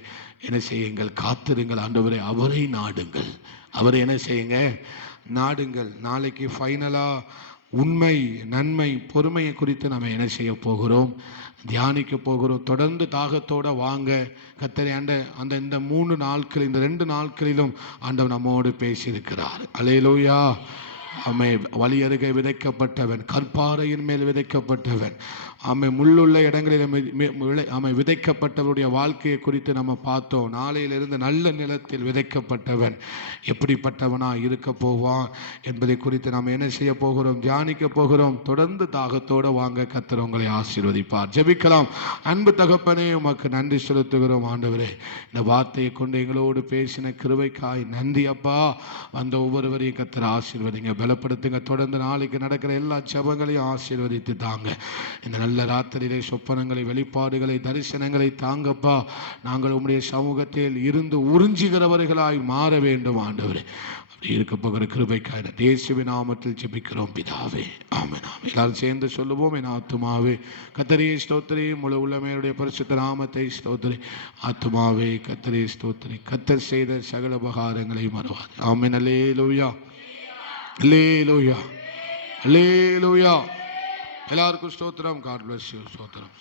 என்ன செய்யுங்கள்? காத்திருங்கள். ஆண்டவரே, அவரை நாடுங்கள். அவரை என்ன செய்யுங்க? நாடுங்கள். நாளைக்கு ஃபைனலா உண்மை, நன்மை, பொறுமையை குறித்து நம்ம என்ன செய்ய போகிறோம்? தியானிக்க போகிறோம். தொடர்ந்து தாகத்தோட வாங்க. கர்த்தரை அந்த இந்த 3 நாட்கள், இந்த 2 நாட்களிலும் ஆண்டவர் நம்மோடு பேசியிருக்கிறார். அல்லேலூயா. வழி அருகே விதைக்கப்பட்டவன், கற்பாறையின் மேல் விதைக்கப்பட்டவன், முள்ளுள்ள இடங்களில் விதைக்கப்பட்டவருடைய வாழ்க்கையை குறித்து நம்ம பார்த்தோம். நாளையிலிருந்து நல்ல நிலத்தில் விதைக்கப்பட்டவன் எப்படிப்பட்டவனா இருக்க போவான் என்பதை குறித்து நாம் என்ன செய்ய போகிறோம்? தியானிக்க போகிறோம். தொடர்ந்து தாகத்தோடு வாங்க. கர்த்தர் உங்களை ஆசீர்வதிப்பார். ஜெபிக்கலாம். அன்பு தகப்பனே, உமக்கு நன்றி செலுத்துகிறோம். ஆண்டவரே, இந்த வார்த்தையை கொண்டு எங்களோடு பேசின கிருபைக்காய் நன்றி அப்பா. வந்த ஒவ்வொருவரையும் கர்த்தர் ஆசீர்வதிங்க, பலப்படுத்துங்க. தொடர்ந்து நாளைக்கு நடக்கிற எல்லா ஜெபங்களையும் ஆசீர்வதித்து தாங்க. இந்த நல்ல ராத்திரியிலே சொப்பனங்களை, வெளிப்பாடுகளை, தரிசனங்களை தாங்கப்பா. நாங்கள் உம்முடைய சமூகத்தில் இருந்து உறிஞ்சுகிறவர்களாய் மாற வேண்டும் ஆண்டவரே. அப்படி இருக்க போகிற கிருபைக்காக இயேசுவின் நாமத்தில் ஜெபிக்கிறோம் பிதாவே. ஆமென். எல்லாரும் சேர்ந்து சொல்லுவோம். என் ஆத்துமாவே கர்த்தரே ஸ்தோத்திரி, முழு உள்ளமையுடைய பரிசுத்த நாமத்தை ஸ்தோத்திரி. ஆத்துமாவே கர்த்தரே ஸ்தோத்திரி. கர்த்தர் செய்த சகல உபகாரங்களை மறவாது. ஆமென். அல்லேலூயா, அல்லேலூயா, அல்லேலூயா. எல்லாருக்கும் ஸ்தோத்திரம். God bless you. ஸ்தோத்திரம்.